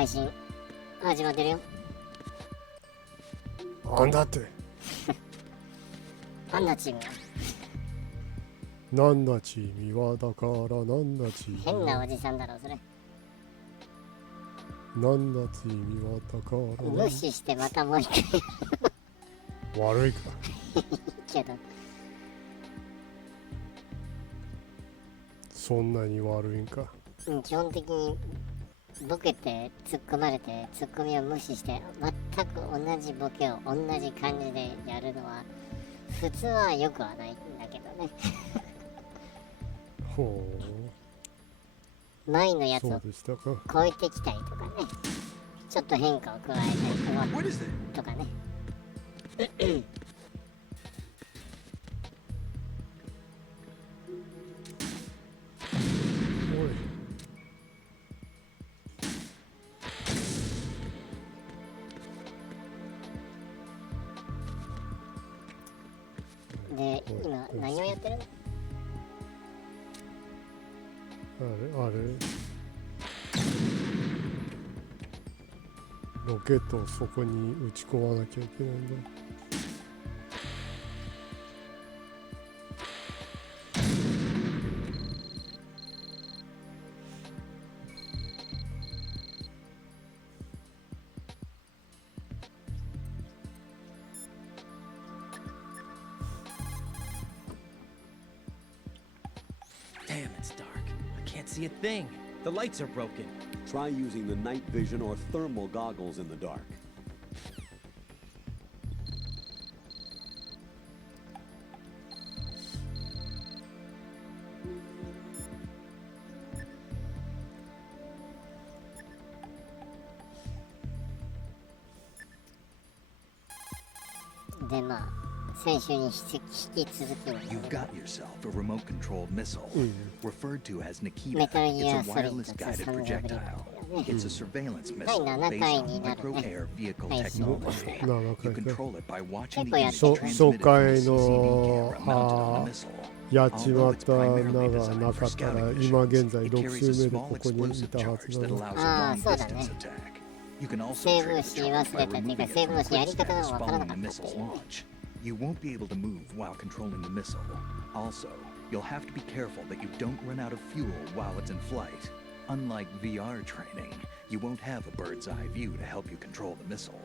配信始まってるよ。なんだってなんだチームなんだチームはだからなんだチーム変なおじさんだろそれ。なんだチームはだから無視してまたもう一回悪いかけどそんなに悪いんか。基本的にボケて突っ込まれてツッコミを無視して全く同じボケを同じ感じでやるのは普通はよくはないんだけどねほ前のやつをそうでしたか。超えてきたりとかね、ちょっと変化を加えたりとかねおいで、今何をやってるの？あれロケットをそこに打ち込まなきゃいけないんだ。Damn, it's dark. I can't see a thing. The lights are broken. Try using the night vision or thermal goggles in the dark. You've got yourself a remote-controlled missile, referred to as Nikita. Metal Gear It's a wireless Solid guided 2第7 projectile. It's a surveillance missile 第7 based 回 on になるね。 micro-air vehicle 配信 technology. You control it by watching the 結構やって image る。 transmitted from a CCD camera mounted on the missile. やっちまったながなかったら今現在6周目でここにいたはずだな。ああ、そうだね。セーブし忘れたっていうか、セーブのしやり方がわからなかったっていうね。 You won't be able to move while controlling the missile. Also, you'll have to be careful that you don't run out of fuel while it's in flight. Unlike VR training, you won't have a bird's eye view to help you control the missile.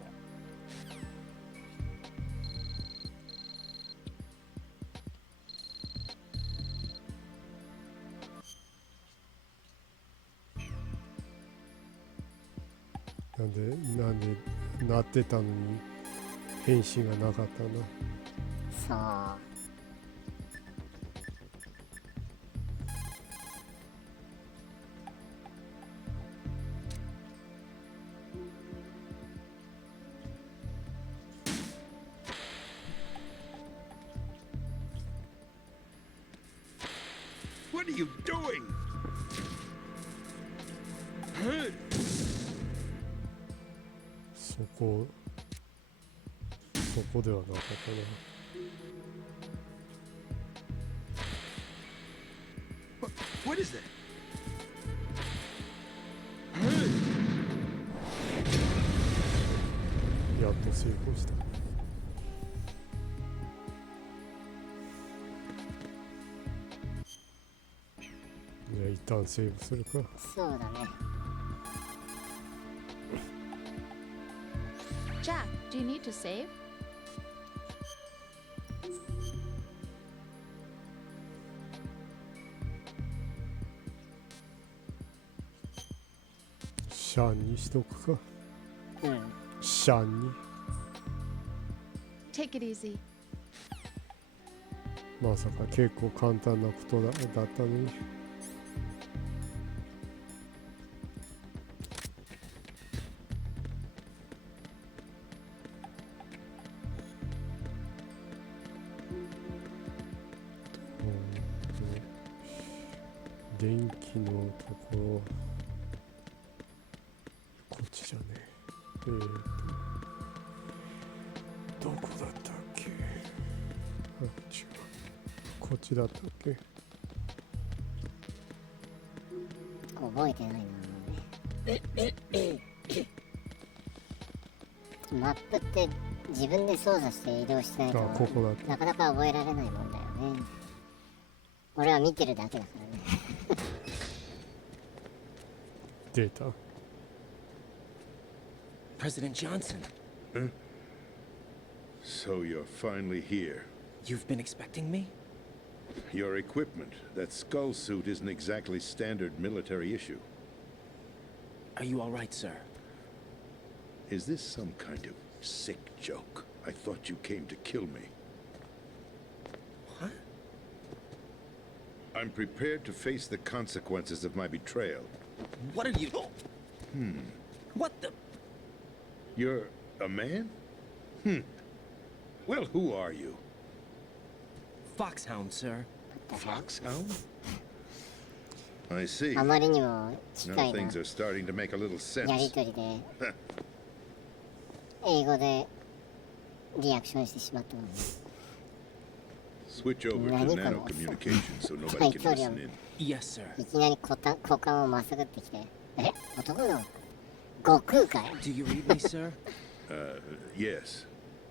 なんでなってたのに返信がなかったんだ。そう。 What are you doing? そこではなかったな。What is that? やっと成功した。じゃあ一旦セーブするか。そうだね。 Jack, do you need to save? シャンにしとくか。うん。シャンに。 Take it easy. まさか結構簡単なことだったのに。電気のところこっちじゃねえ。どこだったっけ。あ、違う。こっちだったっけ。覚えてないな。マップって自分で操作して移動してないとここだってなかなか覚えられないもんだよね。俺は見てるだけだからね。データ President Johnson, So you're finally here. you've been expecting me? Your equipment, that skull suit isn't exactly standard military issue. Are you all right, sir? Is this some kind of sick joke? I thought you came to kill me. What? I'm prepared to face the consequences of my betrayal. What are you... What the... You're a man? Well, who are you? Foxhound, sir. Foxhound? I see. あまりにも Now 近いな things are starting to make a little やり sense. とりで英語でリアクションしてしまったので Switch over to 何この nano communication so nobody can listen in. Yes, sir. いきなり股間をまっすぐってきて男の悟空かい Do you read me, sir? Yes.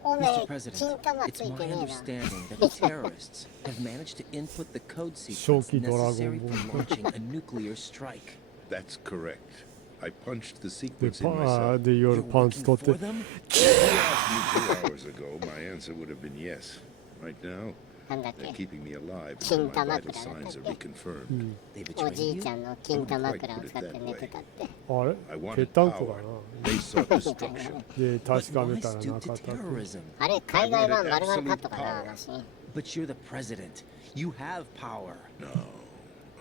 おめ Mr. え President, 金玉つ it's い my てねえな understanding that the terrorists have managed to input the code sequence Shoki necessary Dragon for Ball. launching a nuclear strike. That's correct. I punched the で sequence パ in ー myself. で You're 夜パンツ looking 取って for them? If you asked me 2 hours ago, my answer would have been yes. Right now, なんだっ they're け keeping me alive until my vital signs are reconfirmed. They お betrayed じい you? ちゃんの金玉枕を使って寝てたって あれ I ぺっ wanted たんこ power. They sought destruction. だなで But 確か why めたらな stoop か to ったって terrorism? あれ海外版丸々カットかな話 But you're the president. You have power. No,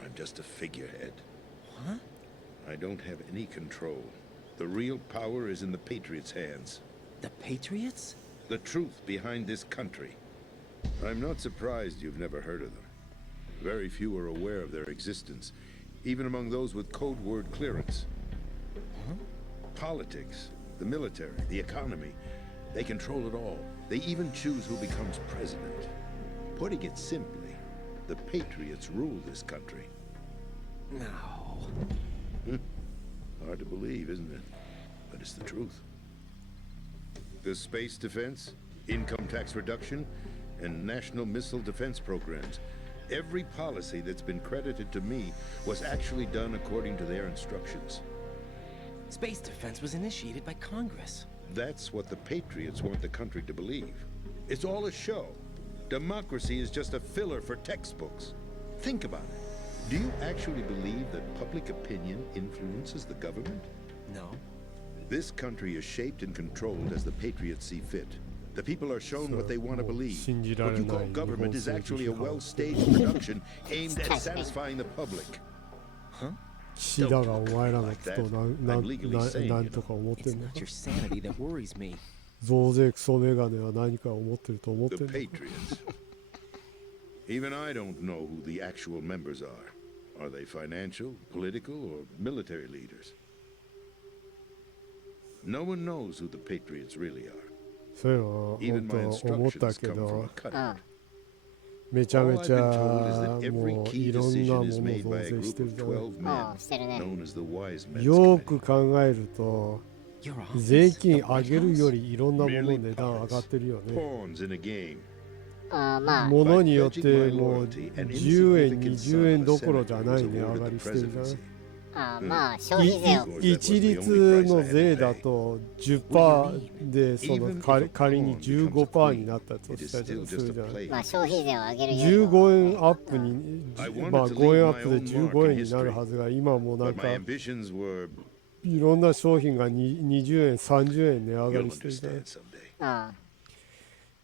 I'm just a figurehead. Huh? I don't have any control. The real power is in the Patriots' hands. The Patriots? The truth behind this country. I'm not surprised you've never heard of them. Very few are aware of their existence, even among those with code word clearance. Politics, the military, the economy, they control it all. They even choose who becomes president. Putting it simply, the Patriots rule this country. No. Hard to believe, isn't it? But it's the truth. The space defense, income tax reduction, and national missile defense programs. Every policy that's been credited to me was actually done according to their instructions. Space defense was initiated by Congress. That's what the Patriots want the country to believe. It's all a show. Democracy is just a filler for textbooks. Think about it. Do you actually believe that public opinion influences the government? No. This country is shaped and controlled as the Patriots see fit. The people are shown what they want to believe. What you call government is actually a well-staged production aimed at satisfying the public. 岸田がお前らのことをなんとか思って It's んの not か your sanity that worries me. 増税クソメガネは何か思ってると思って The んのか Patriots. Even I don't know who the actual members are. Are they financial, political, or military leaders? No one knows who the Patriots really are. そういうのは Even my 本当思った instructions け come from ど a cutout. あめちゃ All め I've ちゃ been told is that every もう key いろんな decision も is のを made 増 by a 税し group てる of じゃない 12 men, あしてるね known as the Wise Men's よく Committee. 考えると You're on 税 this, 金 the 上 White げるよ House? りいろんなもの Merely 値段上がってるよね Pawns in a game. あまあものによって By pledging my もう loyalty, an 10円 insignificant 20 sum 円 of どころ Senate じゃ was ない値上 awarded が the りしてるじゃない presidency. あまあ消費税を一律の税だと 10% でその仮に 15% になったと It is したり still する just じゃ a ない play. まあ消費税を上げるよりも15円アップに I wanted まあ to 5円ア leave ップ my で own mark 15 in 円になる history. はずが今もなん But か my ambitions were, いろんな商品が20円30円値上が you'll りしてるじゃない understand someday. あ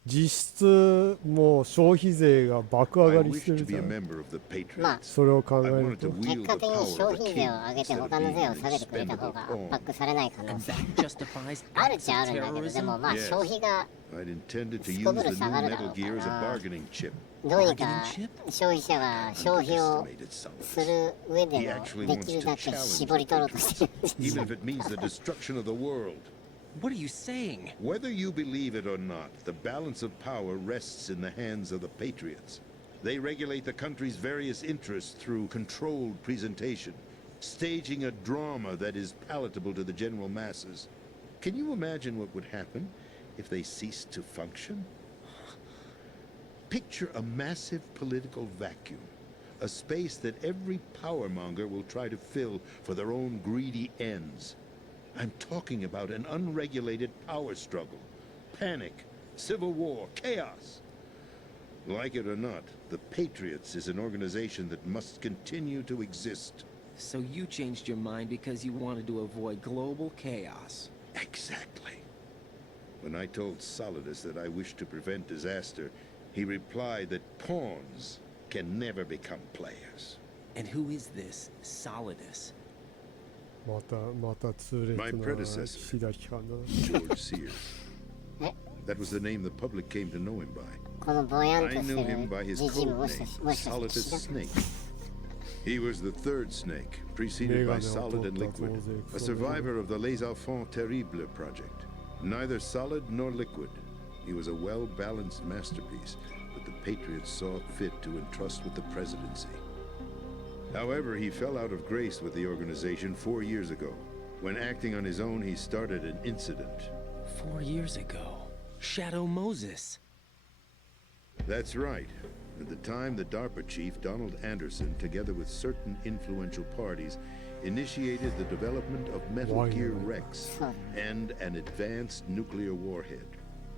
実質もう消費税が爆上 I がりし wish てる to じ be ゃ a ない member of the まあ Patriots. それを考 I える wanted と to 結 wield 果 the 的に power 消 of a 費税を king 上げて instead 他 of の税を being 下 an げてくれた方 expendable が圧 pawn. 迫されない可能 And 性 that justifies あるっちゃあるんだけどで terrorism? もまあ Yes. 消費が I'd intended to す use こぶる the 下が new るだろ Metal う Gear as a から bargaining chip. どうにか Bargaining chip? 消費者が消費を Underestimated some of す us. る上で He の actually で wants きる to だけ challenge 絞り the 取ろうとしてる Patriots, even if it means the destruction of the world. What are you saying? Whether you believe it or not, the balance of power rests in the hands of the Patriots. They regulate the country's various interests through controlled presentation. staging a drama that is palatable to the general masses. Can you imagine what would happen if they ceased to function? Picture a massive political vacuum, a space that every powermonger will try to fill for their own greedy ends. I'm talking about an unregulated power struggle, panic, civil war, chaos. Like it or not, the Patriots is an organization that must continue to exist. So you changed your mind because you wanted to avoid global chaos. Exactly. When I told Solidus that I wished to prevent disaster, he replied that pawns can never become players. And who is this Solidus? また痛烈 My な predecessor. 開きかな。 George Sears. え That was the name the public came to know him by. このぼやん I として knew る him by his じじい code ももし name, かして Solidus 知らん Snake. He was the third snake, preceded by Solid and Liquid, a survivor of the Les Enfants Terribles project. Neither solid nor liquid, he was a well-balanced masterpiece that the Patriots saw fit to entrust with the presidency. However, he fell out of grace with the organization 4 years ago. When acting on his own, he started an incident. 4 years ago. Shadow Moses. That's right. At the time, the DARPA chief, Donald Anderson, together with certain influential parties, initiated the development of Metal Gear Rex and an advanced nuclear warhead.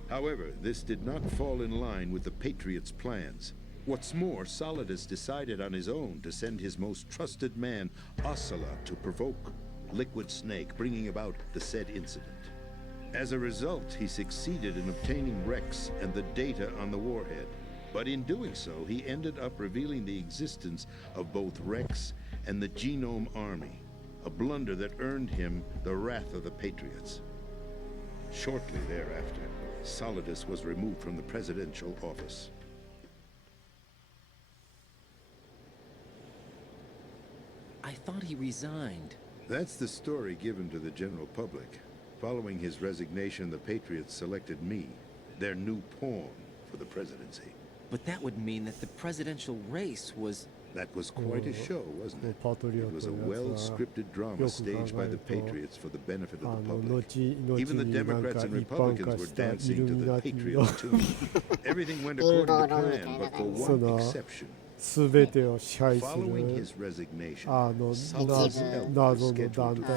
However, this did not fall in line with the Patriots' plans. What's more, Solidus decided on his own to send his most trusted man, Ocelot, to provoke Liquid Snake, bringing about the said incident. As a result, he succeeded in obtaining Rex and the data on the warhead. But in doing so, he ended up revealing the existence of both Rex and the Genome Army, a blunder that earned him the wrath of the Patriots. Shortly thereafter, Solidus was removed from the presidential office. I thought he resigned. That's the story given to the general public. Following his resignation, the Patriots selected me, their new pawn, for the presidency. But that would mean that the presidential race was... That was quite a show, wasn't it? パトリオ It ッ was ト a のやつは well-scripted drama よく考 staged by え the ると Patriots for the benefit あ of the の public. 後 Even the になんか Democrats and 一般 Republicans 化 were したイ dancing ル to ミ the ナティ Patriot の tune. Everything went according to plan, but for one その exception. 全てを支配す Following る his resignation, 謎 謎の団 団 体 体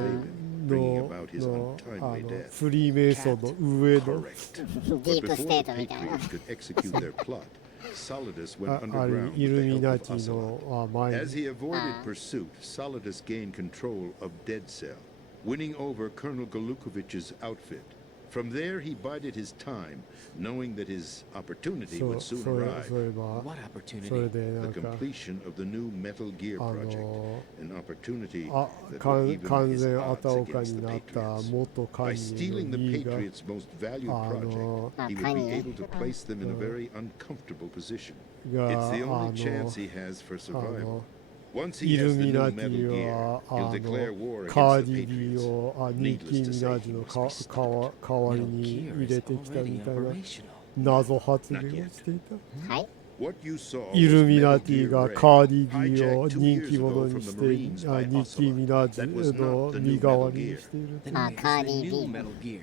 bringing の about his の untimely death. フリーメイソンの上の Correct. ディ But ープ before ステー the トみたいな Patriots could execute their plot, Solidus went ある underground イ with ル the ミ help ナ of ティ Ocelot. の前 As に he avoided pursuit, Solidus gained control of Dead Cell, winning over Colonel Galukovich's outfit. From there, he bided his time, knowing that his opportunity そう would soon それ arrive. それは What それ opportunity? でな The んか completion of the new Metal Gear あ project, の an opportunity あ that か would ん even 完 his 全 odds あたおか against に the なった Patriots. 元官 By 人 stealing の the 2位が Patriots' most valued Ah, project, no. he would Kanye. be able to place them in a very uncomfortable position. が It's the あ only の chance he has for あ survival. の Once イ he ル has the ミ new ナテ Metal ィ Gear, は he'll declare war カー against デ the ィビ Patriots. をニッキ Needless to ー・ミ say, ナージ he の must か be stopped. 代わり Metal に Gear 入 is れてきた already みたいな operational. 謎発言をしていた。はい What you saw イ was ルミナ Metal ティ Gear が Ray, カーディビを hijacked 2人 years 気 ago 者 from に the して Marines by ニッキー・ミ Ocelot. ナージ That was の not the 身 new 代わ Metal りに Gear. している。 Then Ah, where's the Cardi new B. Metal Gear?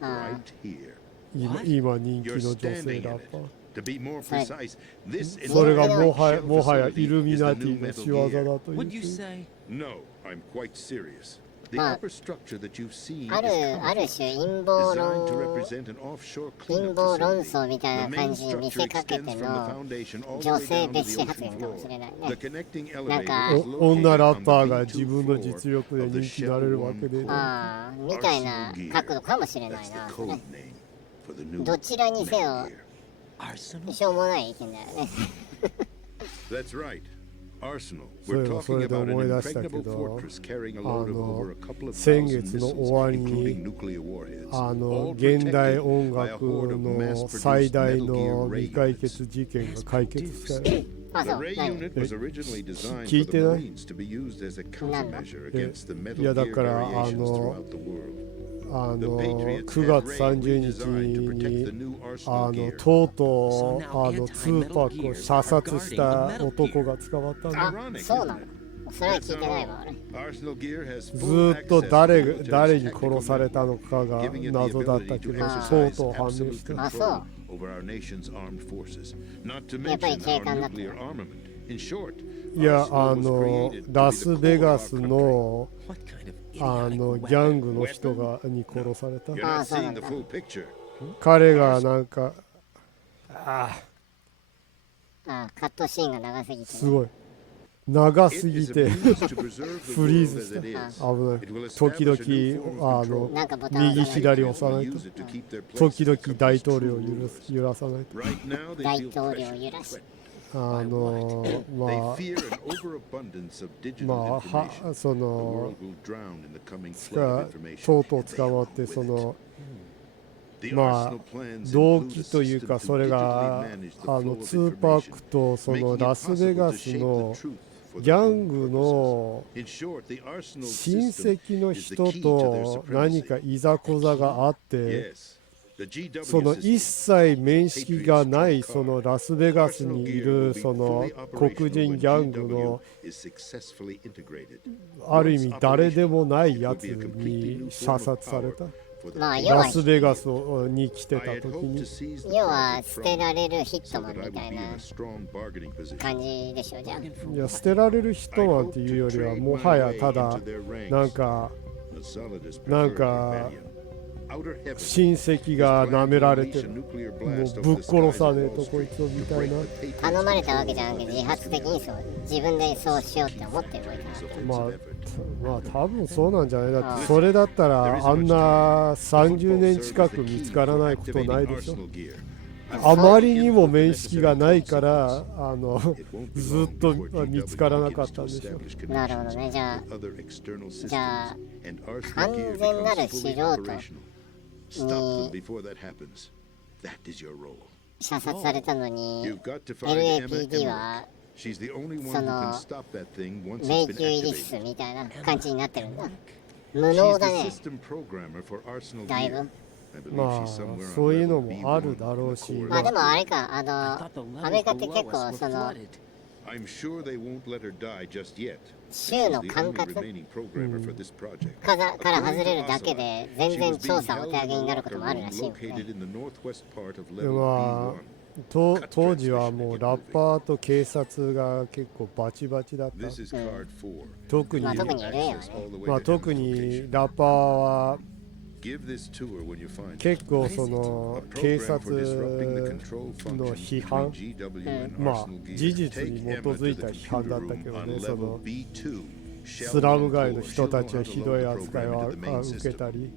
Right here. 今 What? 今人気 You're の女性 standing ラ in ッ it. パー。 To be more Sorry. precise, this それが entire も shell はや facility イルミ is ナ the テ new ィの Metal 仕業 Gear. だと言 What'd って you いる。 say? No, I'm quite serious. The Ah. upper structure that you've seen あ is るある camouflage, 種陰謀 designed to 論 represent an offshore 陰 cleanup 謀論 facility. 争みたい The な main 感じに見 structure せかけ extends て from the の foundation all the 女 way 性 down to 蔑 the 視発 ocean 言かもし floor. れない The ね connecting なん elevator か is お located 女ラッ on パー the が B2 自分の実 floor 力で of the 人気になれるわけで Shell 1ああみたいな角度かもしれない That's the な code name for the new どちらにせよ Metal Gear. Arsenal? しょうもない意見だよね That's right. Arsenal. それ We're はそ talking れで about 思い an 出したけ impregnable ど fortress carrying a load of over a couple of 先 thousand 月の missiles, 終わり including に nuclear warheads, 現 all 代 protected 音 by a 楽 horde of の mass-produced 最大 Metal Gear の Ray 未解 units. 決事件が解決したよ。あ The そう Ray 何 unit was originally designed 聞い for て the ない Marines to be used as a countermeasure against the い Metal やだ Gear から variations throughout the world. The 9 Patriots 月 had 30 Ray 日 redesigned to protect the に new Arsenal gear. とうと So う now 2パックを射殺した男が捕まったんだ。あそうなのそれは聞いてないわ俺。 Arsenal Gear has ず full ーっと access 誰 to the に technical 殺されたのかが giving it the 謎だった ability け to ど、とう exercise とう判明 absolute した。 control over our nation's armed forces. Not to mention our nuclear armament. In short, いや Arsenal was created to be ラ the ス core ベ of ガ our ス country. の What kind of ギ idiotic ャン weapon? グの人に殺された。 You're Ah, not seeing so- the full picture. 彼がなんかああ、カットシーンが長すぎて、ね。すごい長す It ぎ is て abused to preserve the フリー world ズ as した。 it 危 is. ない。 It will 時 establish a new 々 form of control. なんかボタンを押右さない左押さない Use と。 it to keep their place 時 as 々 the 大 country's 統領を true rulers. 揺らさないと。 Right now, they 大 feel 統領 pressure. を揺らす。ま They あ fear an overabundance of ま digital あ information. そ The の world will drown in the coming つ flood か of information. とうとう and they 捕まっ come て with そ it. の The まあ Arsenal plans 動 include 機 a という system か to それ digitally が manage the flow of ツーパッ information, クとその making it ラスベガ possible to ス shape の the truth for ギ their ャ own ング purposes. の In short, the Arsenal 親 system 戚の is the 人 key to their と何 supremacy. かいざこざがあって Yes, the そ GW の system. 一切面識がないそのラスベガスにいるその黒人ギャングのある意味誰でもないやつに射殺された。まあ要はラスベガスに来てた時に要は捨てられるヒットマンみたいな感じでしょじゃあ。いや捨てられるヒットマンっていうよりはもはやただなんか親戚が舐められてるもうぶっ殺さねえとこいつをみたいな。頼まれたわけじゃなくて自発的にそう自分でそうしようって思って動いた。まあ多分そうなんじゃない。だってそれだったらあんな30年近く見つからないことないでしょ。あまりにも面識がないからずっと見つからなかったんでしょ。なるほどね。じゃあ完全なる素人に射殺されたのに LAPD はその迷宮入りっすみたいな感じになってるんだ。無能だねだいぶ。まあそういうのもあるだろうし、まあでもあれかアメリカって結構その州の管轄から外れるだけで全然調査お手上げになることもあるらしいよね。まあ当時はもうラッパーと警察が結構バチバチだった。特に、まあ特にLAはね。まあ特にラッパーは結構その警察の批判、まあ事実に基づいた批判だったけどね、そのスラム街の人たちはひどい扱いを受けたり、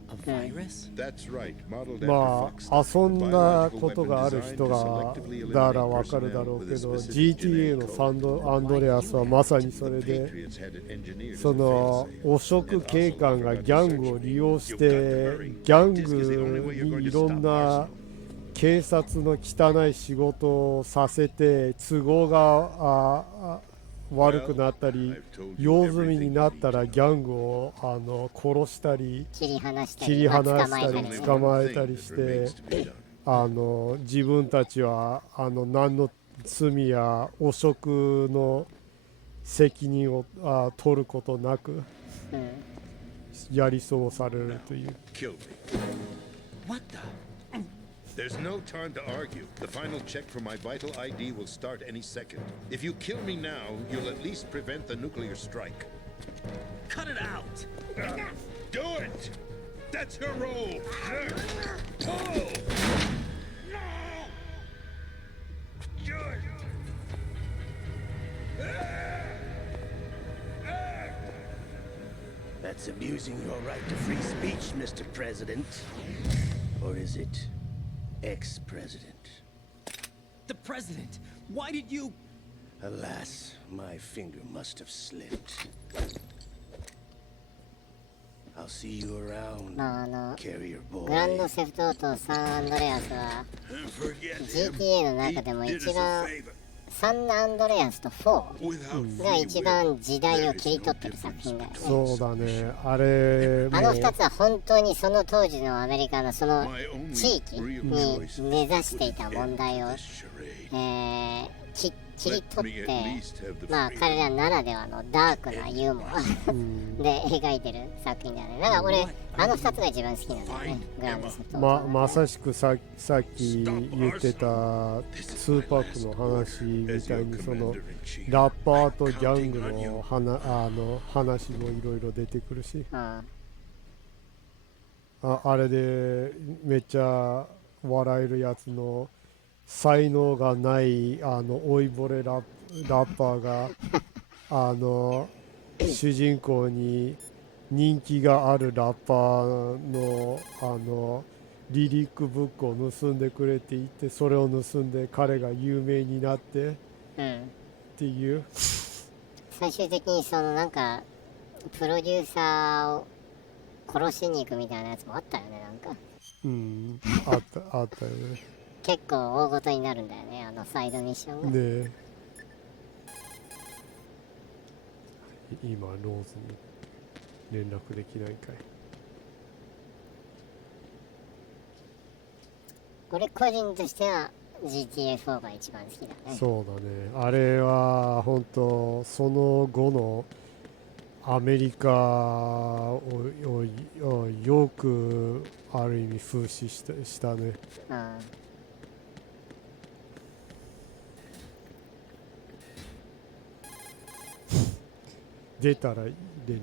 まあ遊んだことがある人がだらわかるだろうけど GTA のアンドレアスはまさにそれで、その汚職警官がギャングを利用してギャングにいろんな警察の汚い仕事をさせて都合が悪くなったり用済みになったらギャングを殺したり切り離したり捕まえたりして自分たちは何の罪や汚職の責任を取ることなくやり過ごされるという。There's no time to argue. The final check for my vital ID will start any second. If you kill me now, you'll at least prevent the nuclear strike. Cut it out! Do it! That's your role! Pull! That's abusing your right to free speech, Mr. President. Or is it ex-president? The president! Why did you... Alas, my finger must have slipped. I'll see you around, まあcarrier グラン boy. ドセフトオートサンアンドレアスは GTA の中でも一番サンアンドレアスと4が一番時代を切り取ってる作品だよね。そうだね、あれあの2つは本当にその当時のアメリカのその地域に根ざしていた問題を、切っ切り Let 取 me っ at て least have the まあ freedom. 彼らならではのダークなユーモアで描いてる作品だね。だから俺あの2つが一番好きなんだよね。グランドセフトオート。まさしくさっき言ってた2パックの話みたいにそのラッパーとギャングの話もいろいろ出てくるし、あれでめっちゃ笑えるやつの才能がない老いぼれラッパーが主人公に人気があるラッパーのリリックブックを盗んでくれていて、それを盗んで彼が有名になってっていう、最終的にそのなんかプロデューサーを殺しに行くみたいなやつもあったよね。なんかあったよね。結構大ごとになるんだよね、サイドミッションが。で今ローズに連絡できないかい。俺個人としては GTFO が一番好きだね。そうだね、あれは本当その後のアメリカをよくある意味風刺したね。出たら連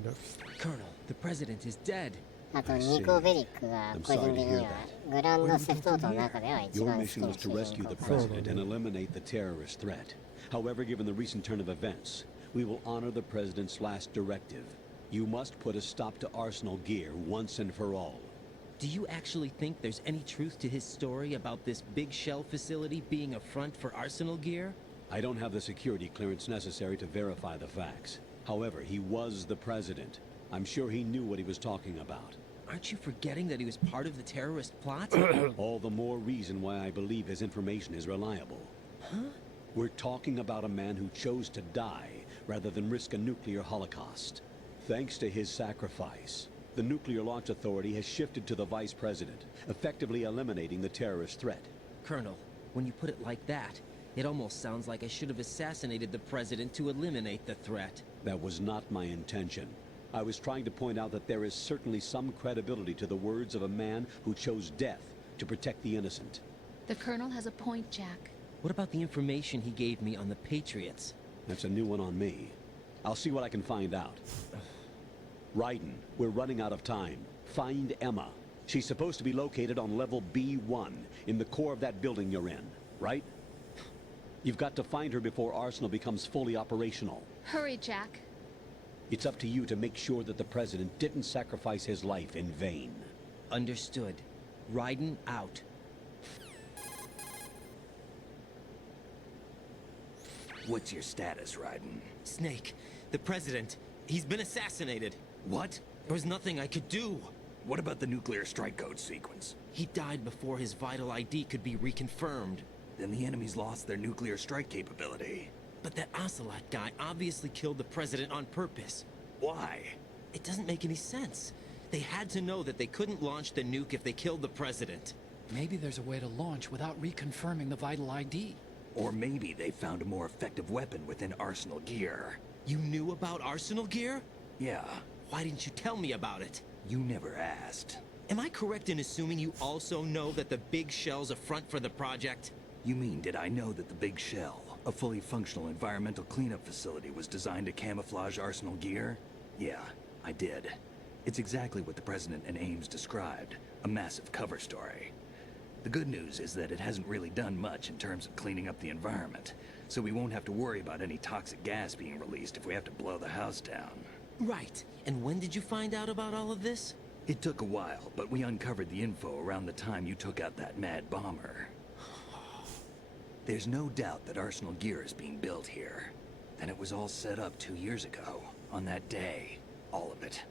絡して。Colonel, the president is dead. あとニコ・ベリックが個人的にはグランドセフトオートの中では一 Your 番好き mission な was 主 to 人 rescue the 公。 president and eliminate the terrorist threat. However, given the recent turn of events, we will honor the president's last directive. You must put a stop to Arsenal Gear once and for all. Do you actually think there's any truth to his story about this big shell facility being a front for Arsenal Gear? I don't have the security clearance necessary to verify the facts. However, he was the president. I'm sure he knew what he was talking about. Aren't you forgetting that he was part of the terrorist plot? All the more reason why I believe his information is reliable. Huh? We're talking about a man who chose to die rather than risk a nuclear holocaust. Thanks to his sacrifice, the Nuclear Launch Authority has shifted to the vice president, effectively eliminating the terrorist threat. Colonel, when you put it like that, it almost sounds like I should have assassinated the president to eliminate the threat. That was not my intention. I was trying to point out that there is certainly some credibility to the words of a man who chose death to protect the innocent. The Colonel has a point, Jack. What about the information he gave me on the Patriots? That's a new one on me. I'll see what I can find out. Raiden, we're running out of time. Find Emma. She's supposed to be located on level B1 in the core of that building you're in, right? You've got to find her before Arsenal becomes fully operational. Hurry, Jack. It's up to you to make sure that the president didn't sacrifice his life in vain. Understood. Raiden out. What's your status, Raiden? Snake, the president, he's been assassinated. What? There was nothing I could do. What about the nuclear strike code sequence? He died before his vital ID could be reconfirmed. Then the enemy's lost their nuclear strike capability. But that Ocelot guy obviously killed the president on purpose. Why? It doesn't make any sense. They had to know that they couldn't launch the nuke if they killed the president. Maybe there's a way to launch without reconfirming the vital ID. Or maybe they found a more effective weapon within Arsenal Gear. You knew about Arsenal Gear? Yeah, Why didn't you tell me about it? you never asked. Am I correct in assuming you also know that the big shell's a front for the project? You mean, did I know that the Big Shell, a fully functional environmental cleanup facility, was designed to camouflage Arsenal Gear? Yeah, I did. It's exactly what the President and Ames described, a massive cover story. The good news is that it hasn't really done much in terms of cleaning up the environment, so we won't have to worry about any toxic gas being released if we have to blow the house down. Right. And when did you find out about all of this? It took a while, but we uncovered the info around the time you took out that mad bomber. There's no doubt that Arsenal Gear is being built here. And it was all set up 2 years ago, on that day. All of it.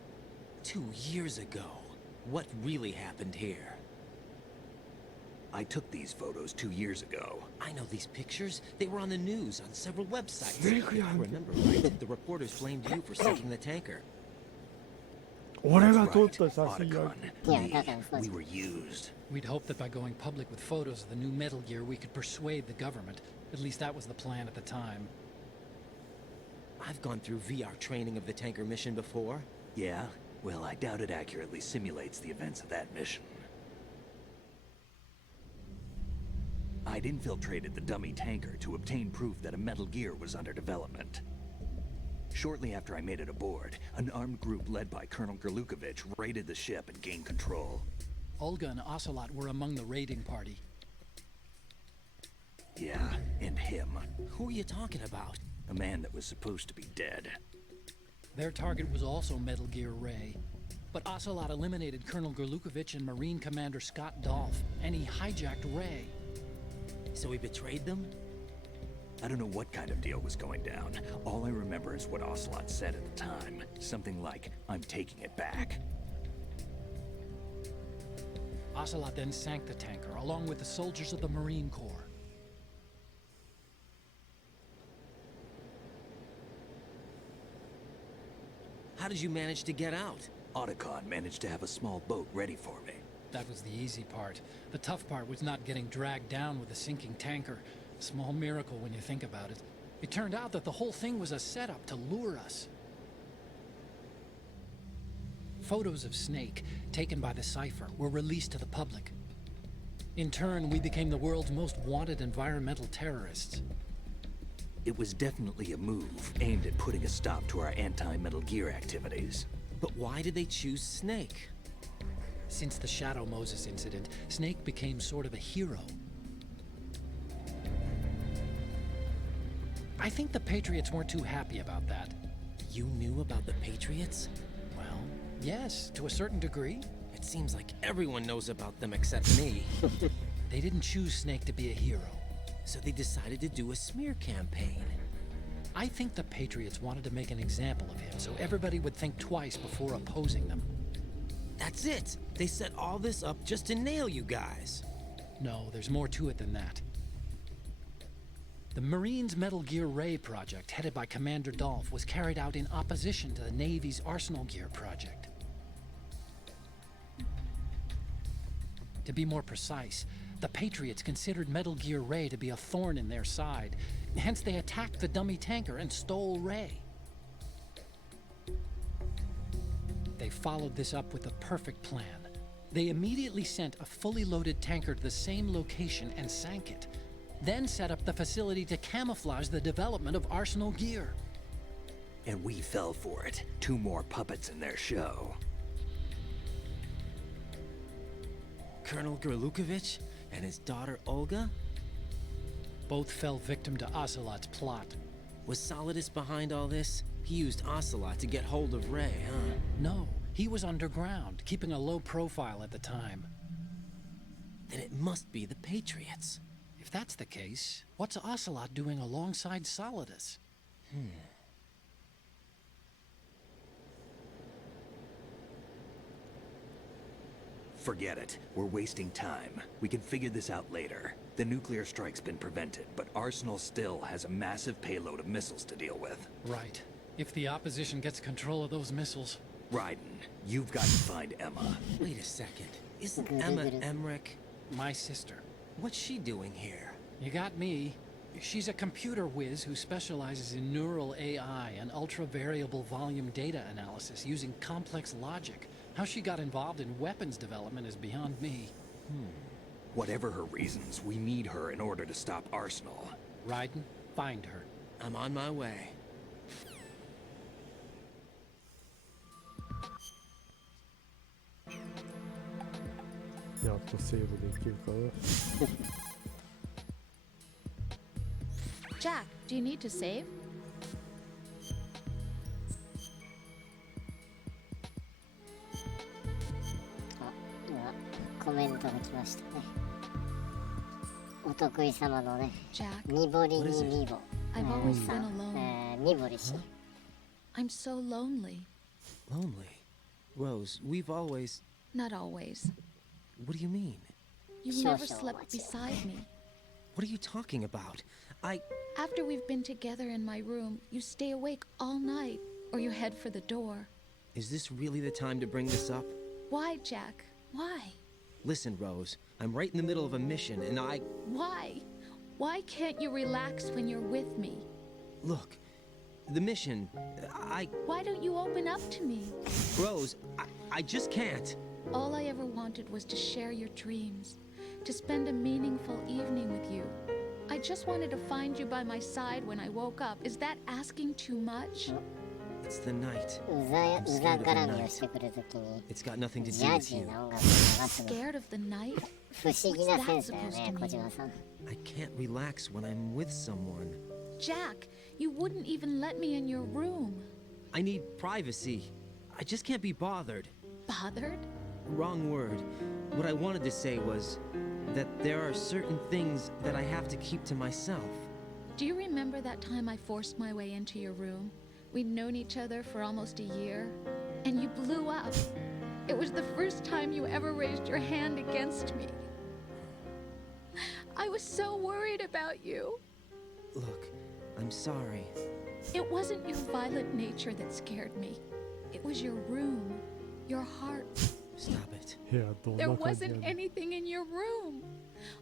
2 years ago. What really happened here? I took these photos 2 years ago. I know these pictures. They were on the news, on several websites. If I remember right, the reporters blamed you for sinking the tanker. 俺 That's が撮っ right. た写真や。 Otacon. Yeah, that's what- We were used. We'd hoped that by going public with photos of the new Metal Gear, we could persuade the government. At least that was the plan at the time. I've gone through VR training of the tanker mission before. Yeah? Well, I doubt it accurately simulates the events of that mission. I'd infiltrated the dummy tanker to obtain proof that a Metal Gear was under development. Shortly after I made it aboard, an armed group led by Colonel Gerlukovich raided the ship and gained control. Olga and Ocelot were among the raiding party. Yeah, and him. Who are you talking about? A man that was supposed to be dead. Their target was also Metal Gear Ray. But Ocelot eliminated Colonel Gerlukovich and Marine Commander Scott Dolph, and he hijacked Ray. So he betrayed them? I don't know what kind of deal was going down. All I remember is what Ocelot said at the time. Something like, I'm taking it back. Ocelot then sank the tanker, along with the soldiers of the Marine Corps. How did you manage to get out? Otacon managed to have a small boat ready for me. That was the easy part. The tough part was not getting dragged down with a sinking tanker. Small miracle when you think about it. It turned out that the whole thing was a setup to lure us. Photos of Snake, taken by the Cypher, were released to the public. In turn, we became the world's most wanted environmental terrorists. It was definitely a move aimed at putting a stop to our anti-Metal Gear activities. But why did they choose Snake? Since the Shadow Moses incident, Snake became sort of a hero. I think the Patriots weren't too happy about that. You knew about the Patriots? Well, yes, to a certain degree. It seems like everyone knows about them except me. They didn't choose Snake to be a hero. So they decided to do a smear campaign. I think the Patriots wanted to make an example of him so everybody would think twice before opposing them. That's it! They set all this up just to nail you guys. No, there's more to it than that. The Marines' Metal Gear Ray project, headed by Commander Dolph, was carried out in opposition to the Navy's Arsenal Gear project. To be more precise, the Patriots considered Metal Gear Ray to be a thorn in their side. Hence, they attacked the dummy tanker and stole Ray. They followed this up with a perfect plan. They immediately sent a fully loaded tanker to the same location and sank it. Then set up the facility to camouflage the development of Arsenal Gear. And we fell for it. 2 more puppets in their show. Colonel Gerlukovich and his daughter Olga? Both fell victim to Ocelot's plot. Was Solidus behind all this? He used Ocelot to get hold of Ray, huh? No, he was underground, keeping a low profile at the time. Then it must be the Patriots. If that's the case, what's Ocelot doing alongside Solidus? Forget it. We're wasting time. We can figure this out later. The nuclear strike's been prevented, but Arsenal still has a massive payload of missiles to deal with. Right. If the opposition gets control of those missiles... Raiden, you've got to find Emma. Wait a second. Isn't Emma Emmerich? My sister. What's she doing here? You got me. She's a computer whiz who specializes in neural AI and ultra-variable volume data analysis using complex logic. How she got involved in weapons development is beyond me. Whatever her reasons, we need her in order to stop Arsenal. Raiden, find her. I'm on my way. Jack, do you need to save? コメントが来ましたね。お得意様のね、 Jack, にぼりににぼ。 I've always さ been ん、 alone. にぼり氏。 I'm so lonely. Lonely? Rose, we've always... Not always. What do you mean? You Sure, never sure, slept watch it. beside me. What are you talking about? After we've been together in my room, you stay awake all night, or you head for the door. Is this really the time to bring this up? Why, Jack? Why? Listen, Rose, I'm right in the middle of a mission, and Why? Why can't you relax when you're with me? Look, the mission, Why don't you open up to me? Rose, I just can't. All I ever wanted was to share your dreams, to spend a meaningful evening with you. I just wanted to find you by my side when I woke up. Is that asking too much? It's the night. うざ絡みをしてくるときに It's got nothing to ジ do ャ with ジー you. な音楽を流すの Scared of the night? 不思議なセンスだよね、小島さん。 I can't relax when I'm with someone. Jack, you wouldn't even let me in your room. I need privacy. I just can't be bothered. Bothered? Wrong word. What I wanted to say was that there are certain things that I have to keep to myself. Do you remember that time I forced my way into your room? We'd known each other for almost a year, and you blew up. It was the first time you ever raised your hand against me. I was so worried about you. Look, I'm sorry. It wasn't your violent nature that scared me. It was your room, your heart. Stop it. 部屋どん There な感じな wasn't の？ anything in your room.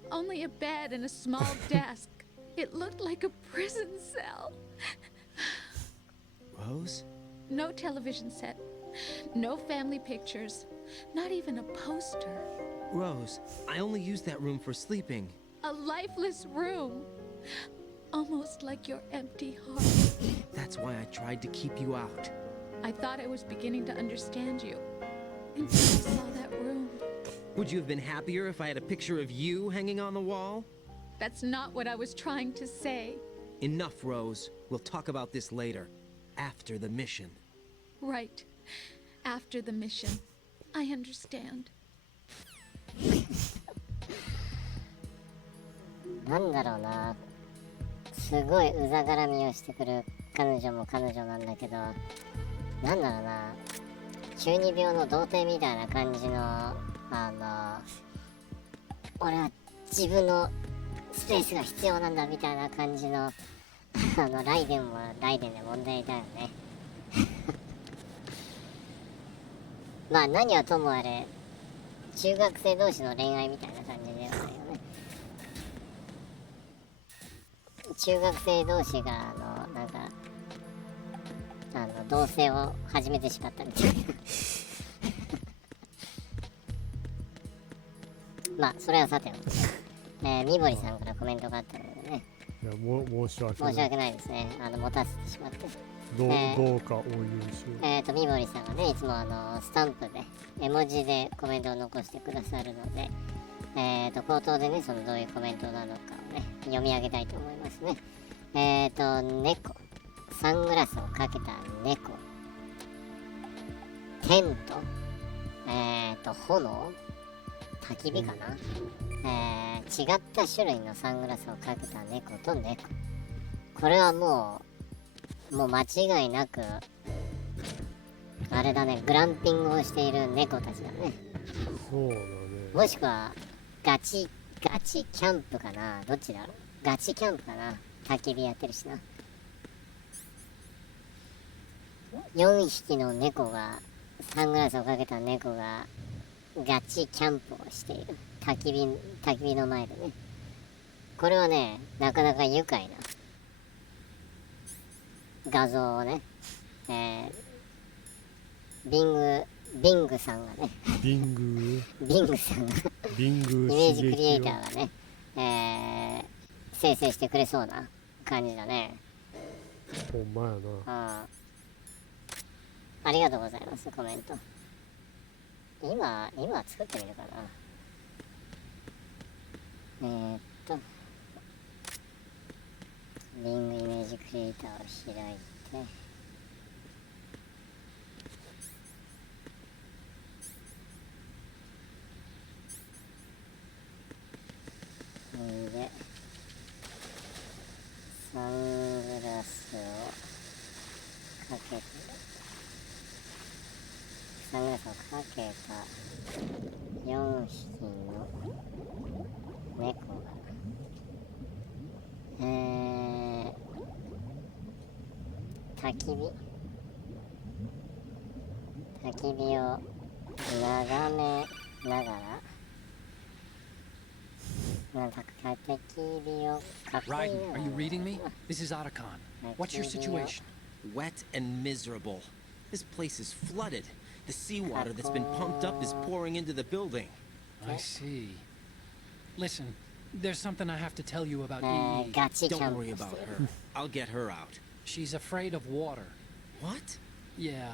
Only a bed and a small desk. It looked like a prison cell. Rose? No television set. No family pictures. Not even a poster. Rose, I only use that room for sleeping. A lifeless room. Almost like your empty heart. That's why I tried to keep you out. I thought I was beginning to understand you. Until I saw that room. Would you have been happier if I had a picture of you hanging on the wall? That's not what I was trying to say. Enough, Rose. We'll talk about this later. After the mission. Right. After the mission. I understand. なんだろうな、すごいうざがらみをしてくる彼女も彼女なんだけど、なんだろうな、中二病の童貞みたいな感じの、俺は自分のスペースが必要なんだみたいな感じの、ライデンもライデンで問題だよね。まあ何はともあれ、中学生同士の恋愛みたいな感じではないよね。中学生同士がなんか同棲を始めてしまったみたいなまあそれはさておき、みぼりさんからコメントがあったのでね、いや申し訳ない。申し訳ないですね、持たせてしまって。どうかお許しを。みぼりさんがね、いつもスタンプで絵文字でコメントを残してくださるので、口頭でね、そのどういうコメントなのかをね、読み上げたいと思いますね。猫、サングラスをかけた猫、テント、炎、焚き火かな、違った種類のサングラスをかけた猫と猫。これはもう間違いなく、あれだね、グランピングをしている猫たちだね。そうだね。もしくはガチキャンプかな、どっちだろう。ガチキャンプかな、焚き火やってるしな。4匹の猫が、サングラスをかけた猫がガチキャンプをしている。焚き火の前でね。これはね、なかなか愉快な画像をね、ビングさんがね、ビングさんがイメージクリエイターがね、生成してくれそうな感じだね。ほんまやな。ありがとうございます、コメント。今作ってみるかな。ビングイメージクリエイターを開いて、でサングラスをかけて、サングラスをかけた4匹の猫が焚き火焚き火を眺めながらなんだか焚き火を囲い Raiden, な are you が reading me? This is Otacon. What's your situation? Wet and miserable. This place is flooded. The seawater that's been pumped up is pouring into the building. I see. Listen, there's something I have to tell you about ら EE. ガチキャ Don't ンプ worry して about る her. I'll get her out. She's afraid of water. What? Yeah.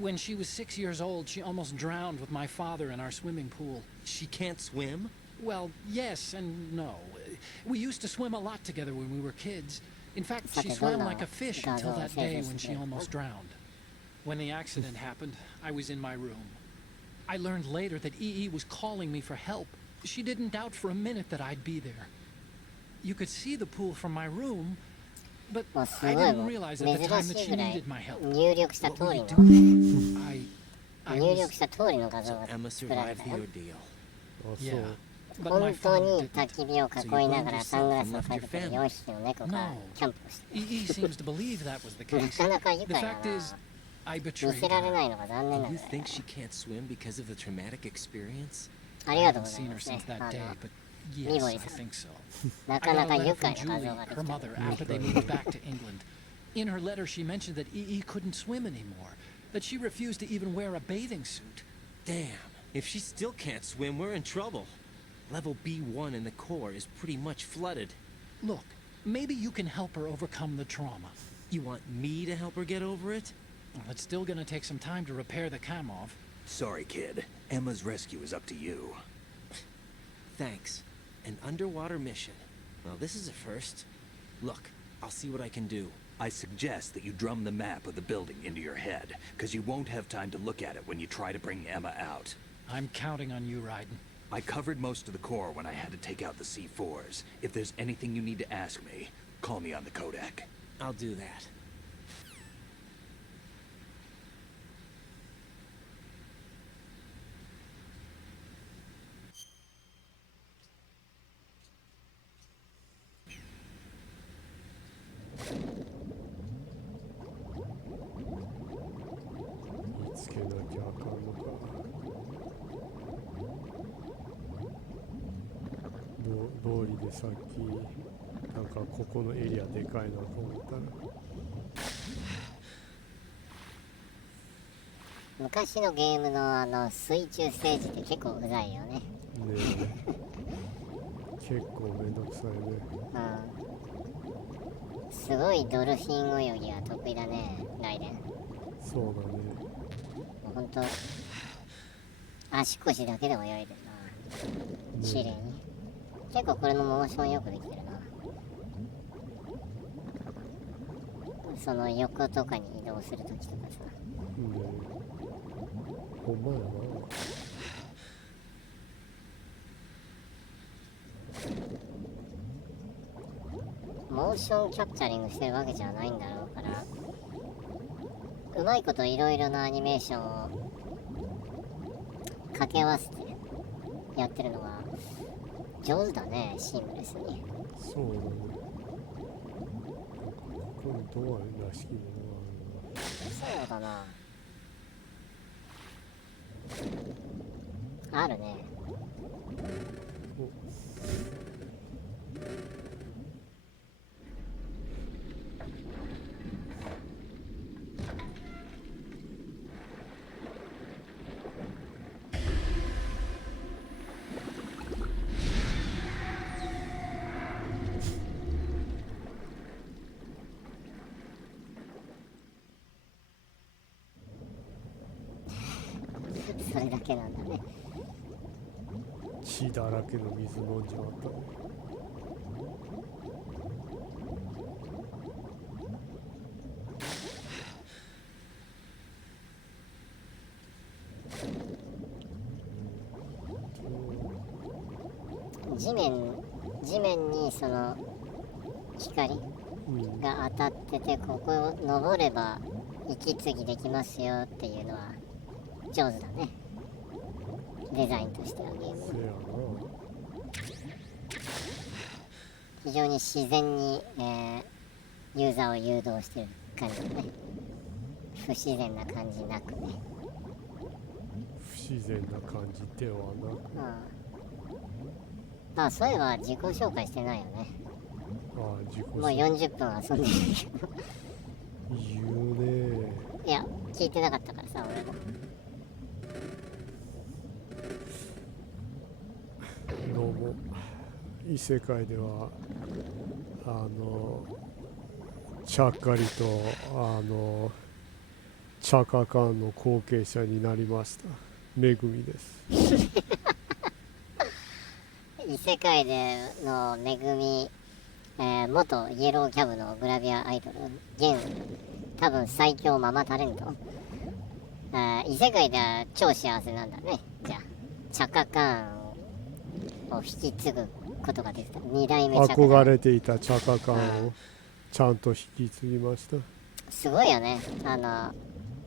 When she was 6 years old, she almost drowned with my father in our swimming pool. She can't swim? Well, yes and no. We used to swim a lot together when we were kids. In fact, she swam like a fish until that day when she almost drowned. When the accident happened, I was in my room. I learned later that EE was calling me for help. She didn't doubt for a minute that I'd be there. You could see the pool from my room, but もうす I ごい didn't もう realize 珍 at the time し that い she ぐらい needed my help. 入力した What 通 were り you の doing? I 入 was... 力した通りの画像 So が Emma 作られ survived た the よ ordeal. あ、そう。 Yeah. But my 本当 father に didn't. 焚き火を囲いながらサングラスをかけてる4匹の猫がキャンプをして EE seems to believe that was the るな case. かなか愉 The 快だ fact な is, I 見 betrayed せられ her. ないのが残念な You んだよ think she can't swim because of the traumatic experience? あり I がとう haven't ござい seen ま her すね since that あ day, の but yes, I Mibori-san. think so. な I かな got か a 愉 letter 快 from な画 Julie, 像がで her きた mother, after they moved back to England. In her letter, she mentioned that EE couldn't swim anymore, that she refused to even wear a bathing suit. Damn. If she still can't swim, we're in trouble. Level B1 in the core is pretty much flooded. Look, maybe you can help her overcome the trauma. You want me to help her get over it? Well, it's still gonna take some time to repair the Kamov. Sorry, kid. Emma's rescue is up to you. Thanks. An underwater mission. Well, this is a first. Look, I'll see what I can do. I suggest that you drum the map of the building into your head, because you won't have time to look at it when you try to bring Emma out. I'm counting on you, Raiden. I covered most of the core when I had to take out the C4s. If there's anything you need to ask me, call me on the codec. I'll do that. 見つけなきゃあかんのか。通りでさっきなんかここのエリアでかいなと思ったら昔のゲームの水中ステージって結構うざいよねねえ結構めんどくさいねうんすごいドルフィン泳ぎは得意だねライデンそうだねほんと足腰だけで泳いでるな綺麗に結構これのモーションよくできてるなその横とかに移動するときとかさねえほんまやなモーションキャプチャリングしてるわけじゃないんだろうからうまいこといろいろなアニメーションを掛け合わせてやってるのが上手だねシームレスにそうだねここにドアらしきものそうだなあるねそれだけなんだね血だらけの水飲んじまったね地面にその光が当たっててここを登れば息継ぎできますよっていうのは上手だねデザインとしてはゲームせやな非常に自然に、ユーザーを誘導してる感じだね不自然な感じなくね自然な感じではあ、そういえば自己紹介してないよね。な。自己もう40分遊んでるけど言うね。いや、聞いてなかったからさ、俺も。どうも。異世界ではちゃっかりとチャカカンの後継者になりましためぐみです。異世界でのめぐみ、元イエローキャブのグラビアアイドル、現多分最強ママタレント。異世界では超幸せなんだね。じゃあチャカカンを引き継ぐことができた。2代目チャカカン。憧れていたチャカカンをちゃんと引き継ぎました。すごいよね。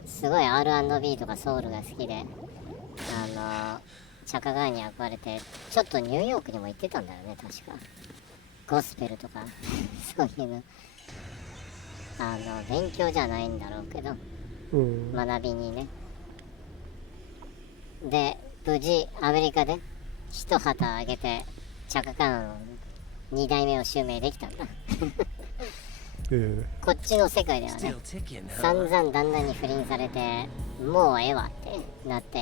すごい R&B とかソウルが好きで、チャカカンに憧れて、ちょっとニューヨークにも行ってたんだよね、確か。ゴスペルとか、そういうの。勉強じゃないんだろうけど、学びにね。で、無事アメリカで一旗あげてチャカカン2代目を襲名できたんだ。こっちの世界ではね、散々旦那に不倫されて、もうええわってなって、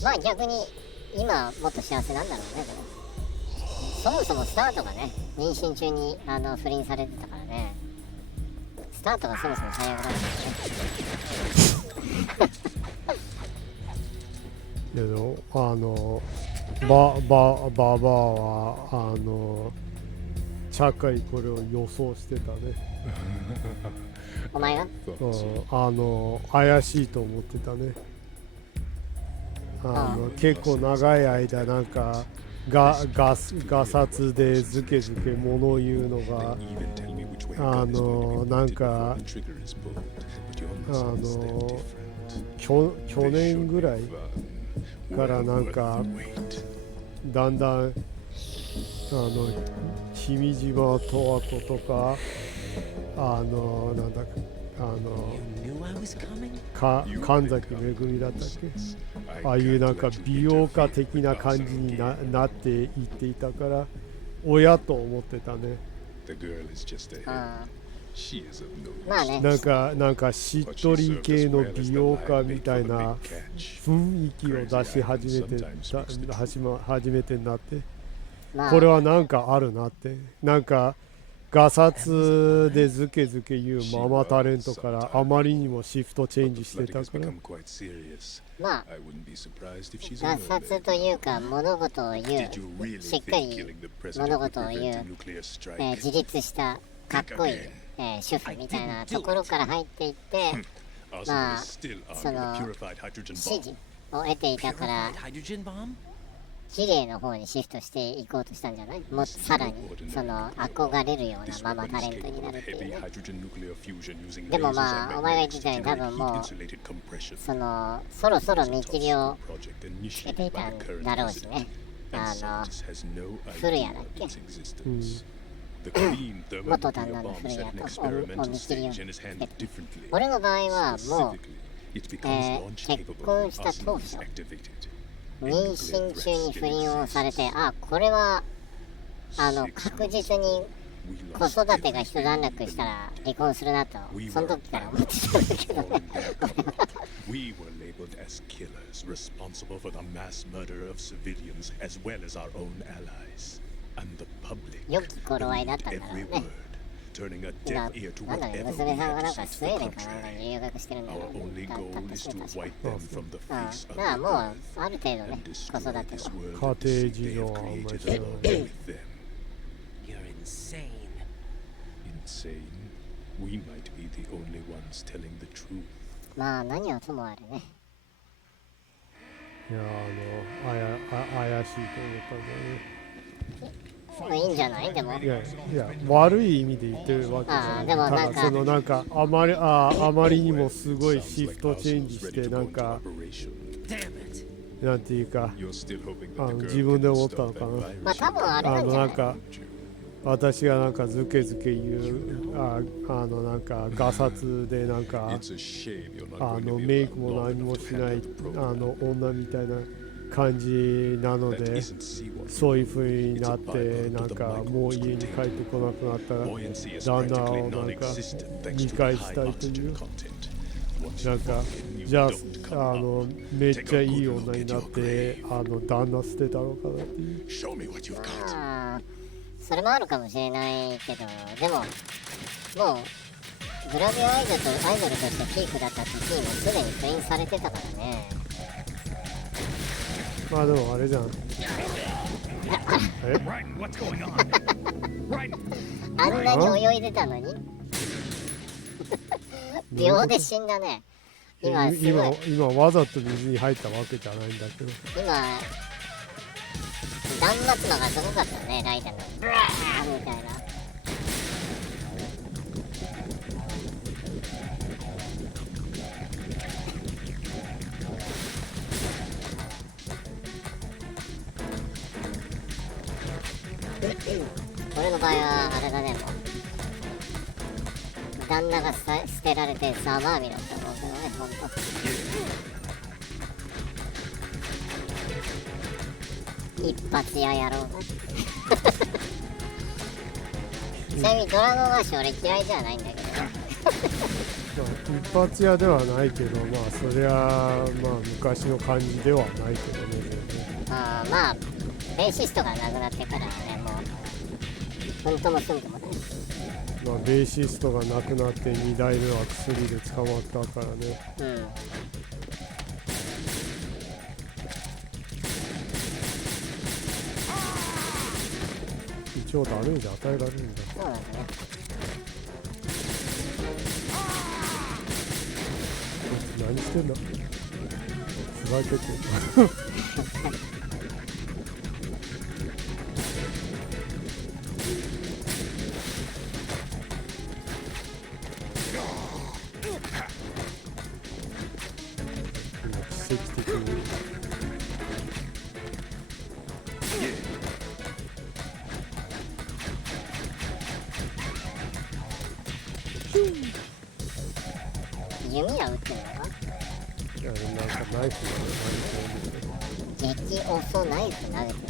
まあ逆に今もっと幸せなんだろうね。でもそもそもスタートがね、妊娠中に不倫されてたからね、スタートがそもそも最悪だったよね。けどババはちゃっかりこれを予想してたね。お前が怪しいと思ってたね。結構長い間なんかガサツでズケズケ物を言うのがなんか去年ぐらいからなんかだんだん君島十和子とかなんだ神崎めぐみだったっけ、ああいうなんか美容家的な感じに なっていっていたから親と思ってたね。まあね、なんかしっとり系の美容家みたいな雰囲気を出し始めてになって、これはなんかあるなって。なんかガサツでズケズケ言うママタレントからあまりにもシフトチェンジしてたから、まあガサツというか物事を言う、しっかり物事を言う、自立したかっこいい、主婦みたいなところから入っていって、まあその支持を得ていたから綺麗の方にシフトしていこうとしたんじゃない？もっとさらにその憧れるようなママタレントになるっていうね。でもまあお前が言ってたように多分もうそろそろ見切りをつけていたんだろうしね。古谷だっけ、元旦那の古谷とお見切りをつけて、俺の場合はもう、結婚した当初妊娠中に不倫をされて、あ、これは確実に子育てが一段落したら離婚するなと、その時から思ってたんだけどね。良き頃合いだったんだろうね。なんだね、娘さんがなんかスウェーデンかなんかに留学してるんだよね。だったとして確か。だからもうある程度ね、子育ては家庭事情はあんまり知らない。まあ何はともあれね。いや怪しいと思ったんだよね。いいんじゃない？でもいや悪い意味で言ってるわけじゃない。でもなんかそのなんかあまりにもすごいシフトチェンジしてなんかなんていうか自分で思ったのかな。まあ多分あれなんじゃない？なんか私がなんかズケズケ言うなんかガサツでなんかメイクも何もしない女みたいな感じなので、そういう風になってなんかもう家に帰ってこなくなったら旦那をなんか見返したいという、なんかじゃあめっちゃいい女になって旦那捨てたろうかなっていう。それもあるかもしれないけど、でももうグラビアアイドルとしてピークだった時にもすでに封印されてたからね。まあでもあれじゃんあんなに泳いでたのに秒で死んだね。今わざと水に入ったわけじゃないんだけど、今断末魔がすごかったね。ライダーのブラーみたいな。俺の場合はあれだね、もう旦那が捨てられてざまあみろって思うけどね、ほんと。一発屋やろうちなみにドラゴンアッシュ俺嫌いじゃないんだけど一発屋ではないけど、まあそりゃまあ昔の感じではないけどね。まあベーシストが亡くなってからね、もううんともすんともね。まあベーシストが亡くなって2代目は薬で捕まったからね。一応ダメージ与えられるんだ。そうなんだね。何してんだ。ふざけて奇跡的に弓矢撃ってんのか？いや、なんかナイフ激遅ナイフ投げてる。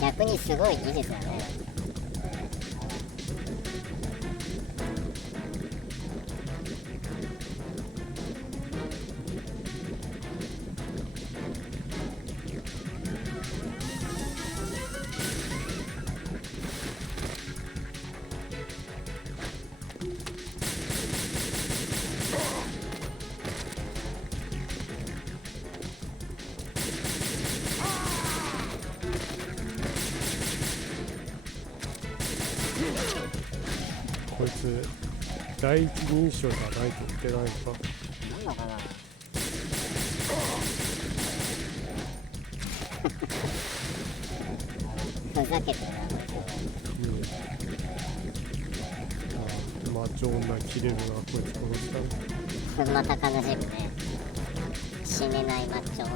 逆にすごい技術だね。こいつ第一人称じゃないと言ってないのか。なんのかなふざけてるな。マッチョ女切れるな、こいつ殺したまた悲しむね。死ねないマッチョ女。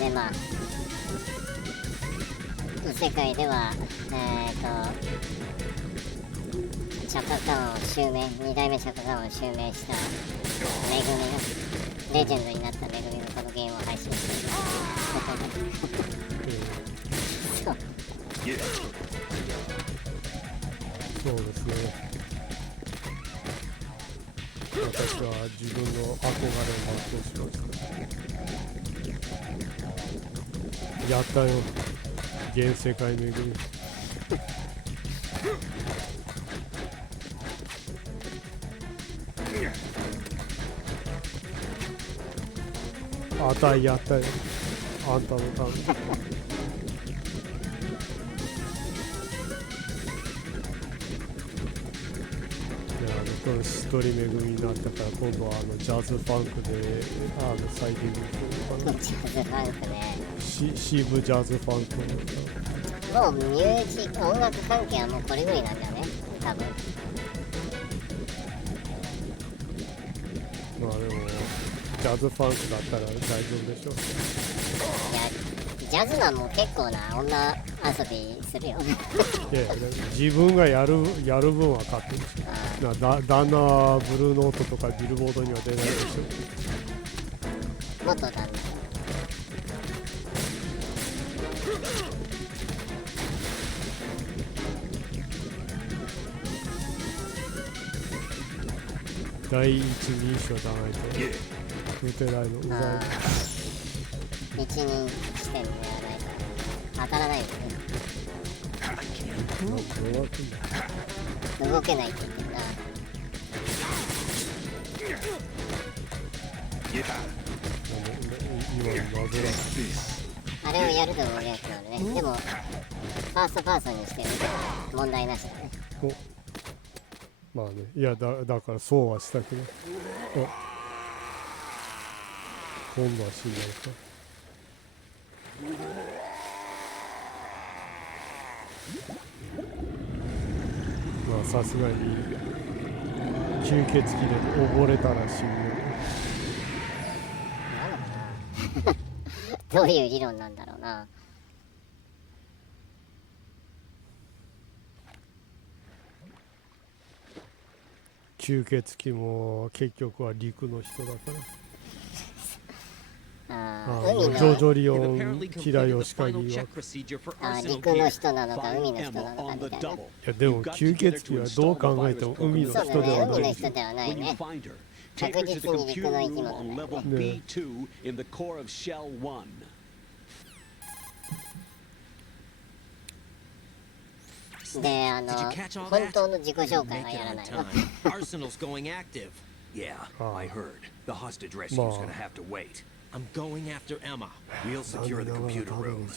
でまあ異世界では釈迦館を襲名、2代目釈迦館を襲名しためぐみがレジェンドになっためぐみがこのゲームを配信しているそうそうですね。私は自分の憧れを全うしました。やったよ、現世界巡り。あたいやったよ、あんたのために。いや、この一人めぐみになったから今度はジャズファンクで再現するのかな。ジャズファンクね。シブジャズファンク。もうミュージック音楽関係はもうこれぐらいなんだよね、多分。まあでもジャズファンクだったら大丈夫でしょう。いやジャズマンも結構な女遊びするよ。いやいや自分がやる分は勝ってるし旦那はブルーノートとかビルボードには出ないでしょ。元旦那。第一人称じゃないと打てないのうざい。一人視点でやらないと当たらないよね。動けないって言ってるな。あれをやると動けなくなるね。でもファーストパーソンにしてる問題なしだね。まあね、いやだからそうはしたけど、今度は死んじゃうか。まあさすがに吸血鬼で溺れたら死ぬよ。どういう理論なんだろうな。吸血鬼も結局は陸の人だから。海のジョジョリオン嫌いをしかぎは。陸の人なのか海の人なのかみたいな。いやでも吸血鬼はどう考えても海の人ではない。海の人ではないね。確実に陸の生き物だよね。で、本当の自己紹介はやらないの。Arsenal's going active. Yeah, I heard. The hostage rescue's gonna have to wait. I'm going after Emma. We'll secure the computer room.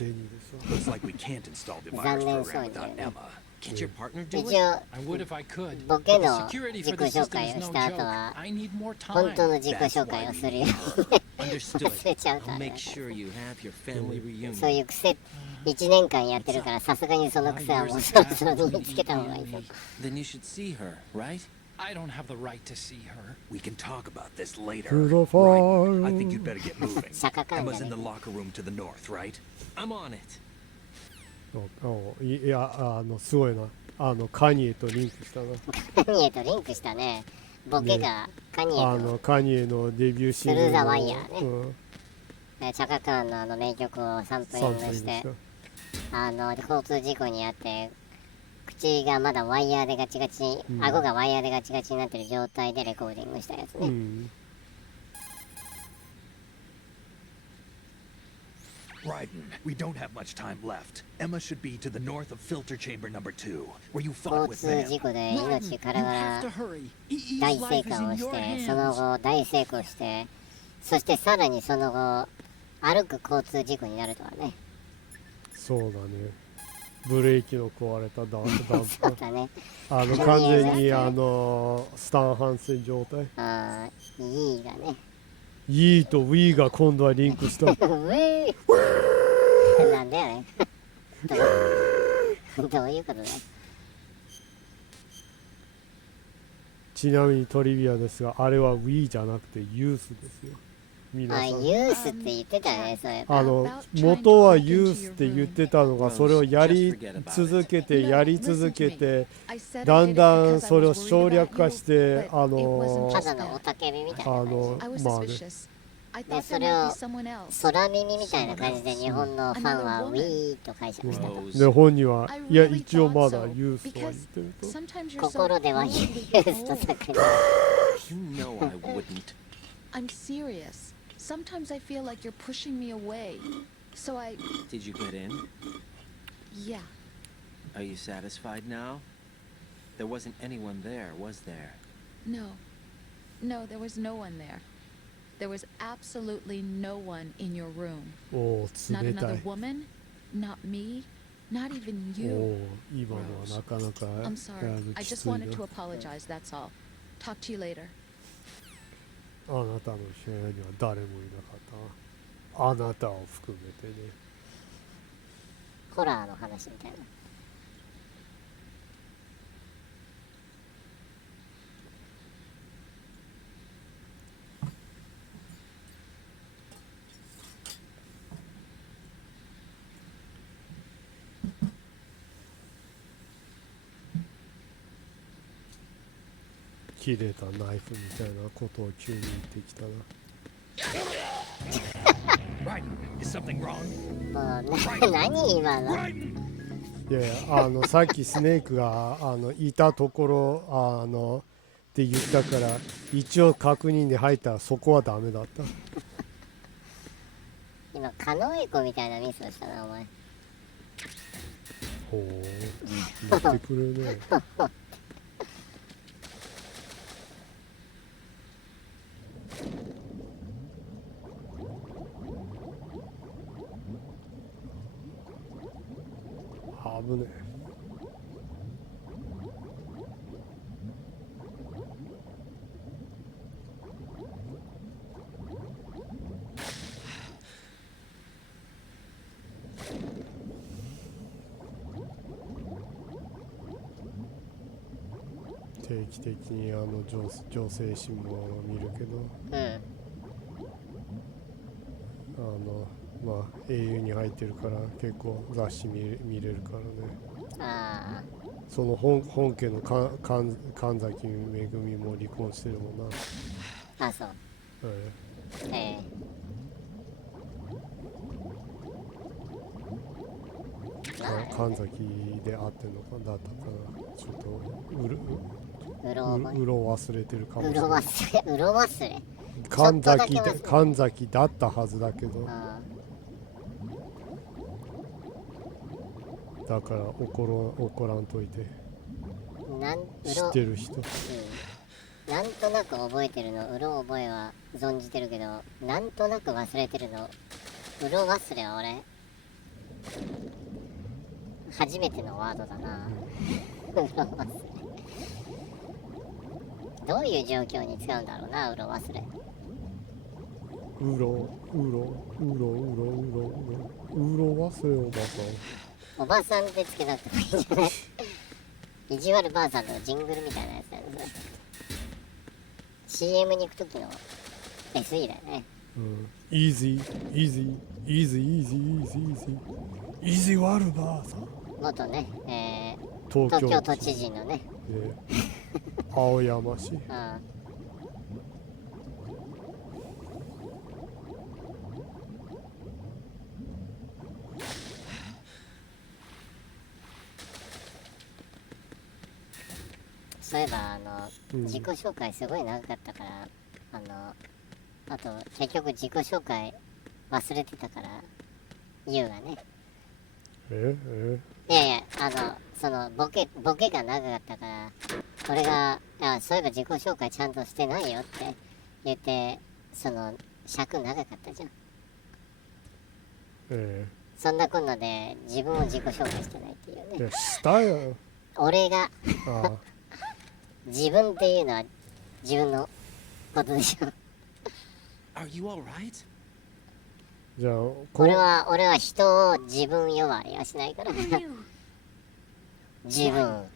Looks like we can't install the virus program without Emma. Can't your partner do 一 it? 応 I would if I could. ボケ But the の security 自 for 己 the 紹 system 介 is を no した後 joke. は I need more 本当 time. の自己紹介をするよ。 Understood. 忘れちゃうから I'll ね make sure you have your family そう reunion. いう癖1年間やってるからさすがにその癖はもうそろそろ身につけた方がいいぞ。 Then you should see her, right? I don't have the right to see her. We can talk about this later. To the Right. I fire. think you'd better get moving. 釈迦感 Emma's じゃ in ね the locker room to the north, right? I'm on it. いやすごいな。カニエとリンクしたな。カニエとリンクしたね。ボケがカニエとカニエのデビューシングルスルーザワイヤーねうん、チャカカーンの名曲をサンプリングして交通事故にあって口がまだワイヤーでガチガチに、顎がワイヤーでガチガチになってる状態でレコーディングしたやつね、Raiden, we don't have much time left. Emma should be to the north of filter chamber number 2, where you 交 fought with 通 Van. 事故で命からがら大生還をしてその後大成功してそしてさらにその後歩く交通事故になるとはね。そうだね。ブレーキの壊れたダンプそうだね。完全にスタンハンセン状態。いいがね。イーとウィーが今度はリンクした。ウィーなんだよね。どういうことだよ。ちなみにトリビアですが、あれは Wii じゃなくてユースですよ。皆さん。ユースって言ってたね、それ。元はユースって言ってたのが、それをやり続けて、だんだんそれを省略化して、ただのおたけびみたいな感じ。まあね。で、それを空耳みたいな感じで日本のファンは Wii と解釈したと。で、本人は、いや、一応まだユースとは言ってると。心ではユースと叫んで。 You know I wouldn't. I'm serious. Sometimes I feel like you're pushing me away. So I... Did you get in? Yeah. Are you satisfied now? There wasn't anyone there, was there? No. No, there was no one there. There was absolutely no one in your room. おお、 Not 冷た another い。 woman, not me, not even お you. お、今のはなかなか I'm sorry. I き just ついな。 wanted to apologize, that's all. Talk to you later. あなたの部屋には誰もいなかったな。あなたを含めてね。ホラーの話みたいな。切れたナイフみたいなことを急に言ってきたな。Right. Is something wrong? もう何今の。いやいや、さっきスネークがいたところって言ったから、一応確認に入ったらそこはダメだった。今カノエコみたいなミスをしたなお前。ほう、やってくれるね。危ねえ。定期的に女性誌も見るけど、まあ英雄に入ってるから結構雑誌見れるからね。その本家の神崎めぐみも離婚してるもんな。あ、そう。神崎で会ってんのかだったかな。ちょっとうろ忘れてるかもしれない。うろ忘れ神崎だったはずだけど、だから怒らんといて。知ってる人、なんとなく覚えてるの、うろ覚えは存じてるけど、なんとなく忘れてるの、うろ忘れは俺初めてのワードだな。うろ忘れどういう状況に使うんだろうな、うろ忘れ。うろ忘れおばさんってつけなくてもいいんじゃない？意地悪ばあさんのジングルみたいなやつだよね。CM に行く時の SE だよね。イージーワルバーさん。元ね、東京都知事のね。青山市。そういえば自己紹介すごい長かったから、あと結局自己紹介忘れてたから言うがね。いやそのボケが長かったから、俺がそういえば自己紹介ちゃんとしてないよって言って、その尺長かったじゃん。そんなこんなで自分を自己紹介してないっていうね。いやしたよ。俺が自分っていうのは自分のことでしょ。Are you all right? じゃあ俺は人を自分呼ばわりはしないから。自分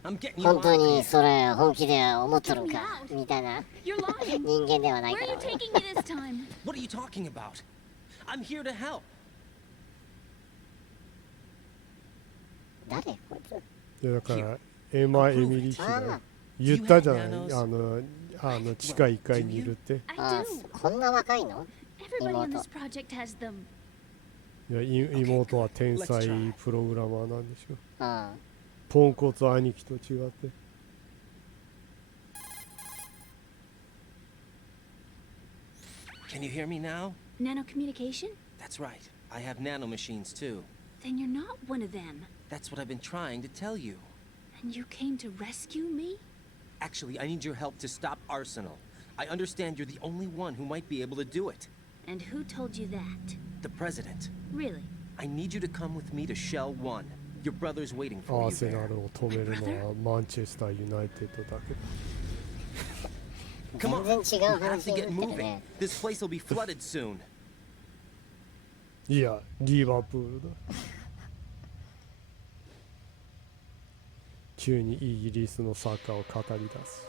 本当にそれ本気で思っとるんかみたいな人間ではないから。What are you talking about? I'm here to help. 誰こいつ。いやだからエマ・エミリー妃が言ったじゃない、地下1階にいるって。こんな若いの妹。いや妹は天才プログラマーなんでしょ。ポンコツ兄貴と違って。Can you hear me now? Nano communication? That's right. I have nano machines too. Then you're not one of them. That's what I've been trying to tell you. And you came to rescue me? Actually, I need your help to stop Arsenal. I understand you're the only one who might be able to do it. And who told you that? The president. Really? I need you to come with me to Shell 1. Your brother's waiting for ア you ーセナ there. ルを止めるのはマンチェスターユナイテッドだけど。Come on, 全然違う we have 話 to に get なってる moving. ね。 This place will be flooded soon. いやリバプールだ。急にイギリスのサッカーを語り出す。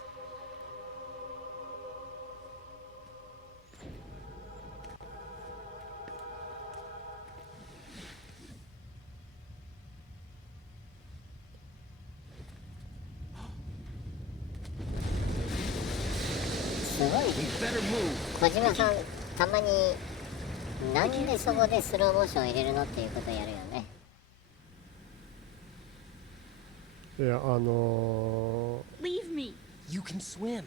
すごい小島さんたまになんでそこでスローモーション入れるのっていうことやるよね。いやLeave me. You can swim.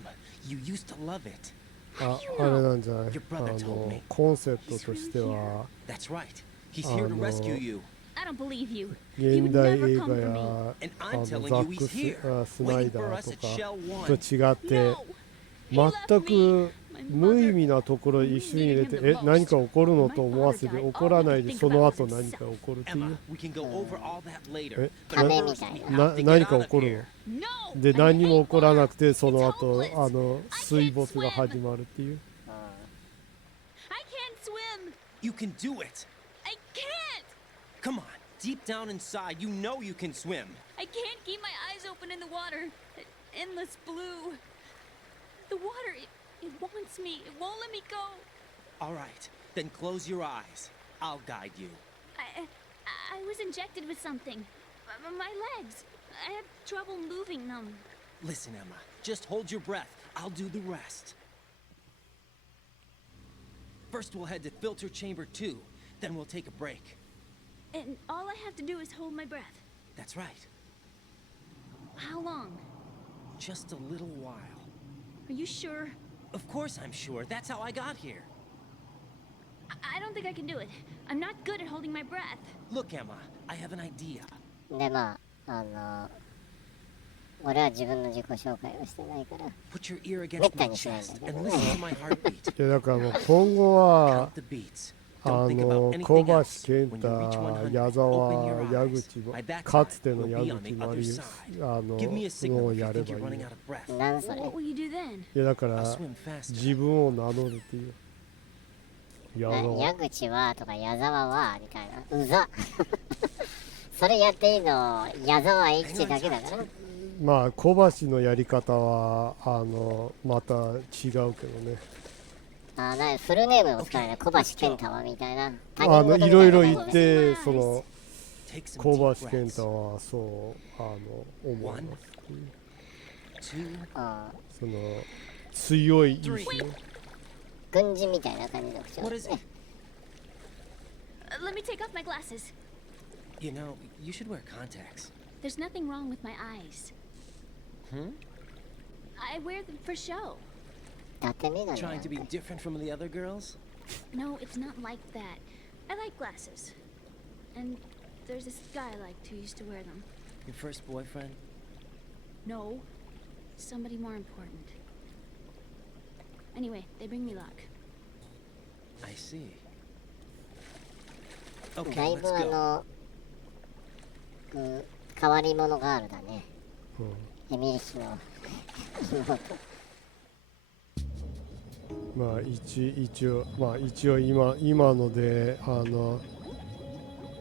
You used to love it. あれなんじゃないコンセプトとしては That's right. He's here to rescue you. I don't believe you. 現代映画 You would never come for や me. And ザ I'm telling ッ you ク he's here, スナイ waiting ダ for ー us と at か Shell と 1. 違って全く無意味なところ一緒に入れて何か起こるのと思わせて起こらないでその後何か起こるっていう Emma, we can go over all that later. え But ため first, みたい we な。 have to 何 get か out 起こ of る here. ので何にも起こらなくてその後水没が始まるっていう I can't swim. You can do it. I can't. Come on. Deep down inside, you know you can swim. I can't keep my eyes open in the water. Endless blue. The water, it wants me. It won't let me go. All right. Then close your eyes. I'll guide you. I was injected with something. My legs. I have trouble moving them. Listen, Emma. Just hold your breath. I'll do the rest. First, we'll head to filter chamber 2. Then we'll take a break. And all I have to do is hold my breath. That's right. How long? Just a little while. Are you sure? Of course I'm sure. That's how I got here. I don't think I can do it. I'm not good at holding my breath. Look, Emma. I have an idea. でまあ俺は自分の自己紹介をしてないから Put your ear against my chest and listen to my heartbeat. いやだからもう今後は Count the beats. 小 Don't think about 橋 anything 健 else. 太 When you reach 100, 矢沢 open your 矢 eyes. 口も By that か time, つての we'll 矢 be on 口 the もあ other り side. の Give me a を signal if や you れ think ば you're いい running out of breath. なんそれ What will you do then? いやだか I'll ら swim faster. 自分を名乗るっていう矢沢矢口はとか矢沢はみたいなうざそれやっていいの矢沢永吉だけだからまあ小橋のやり方はまた違うけどねフルネームを使うね小橋健太はみたいないろいろ言ってその Take some 小 deep 橋健 breaths. 太はそう思います Two, その強い意志 three. ね軍人みたいな感じの口調 What で is す it? ね Let me take off my glasses. You know, you should wear contacts. There's nothing wrong with my eyes. I wear them for show. 伊達メガネなん Trying to be て different from the other girls? No, it's not like that. I like glasses. And there's this guy I liked who used to wear them. Your first boyfriend? No, somebody more important. Anyway, they bring me luck. I see. だ Okay, いぶ let's go. 変わり者ガールだねうんエミリヒの妹まあ一応今ので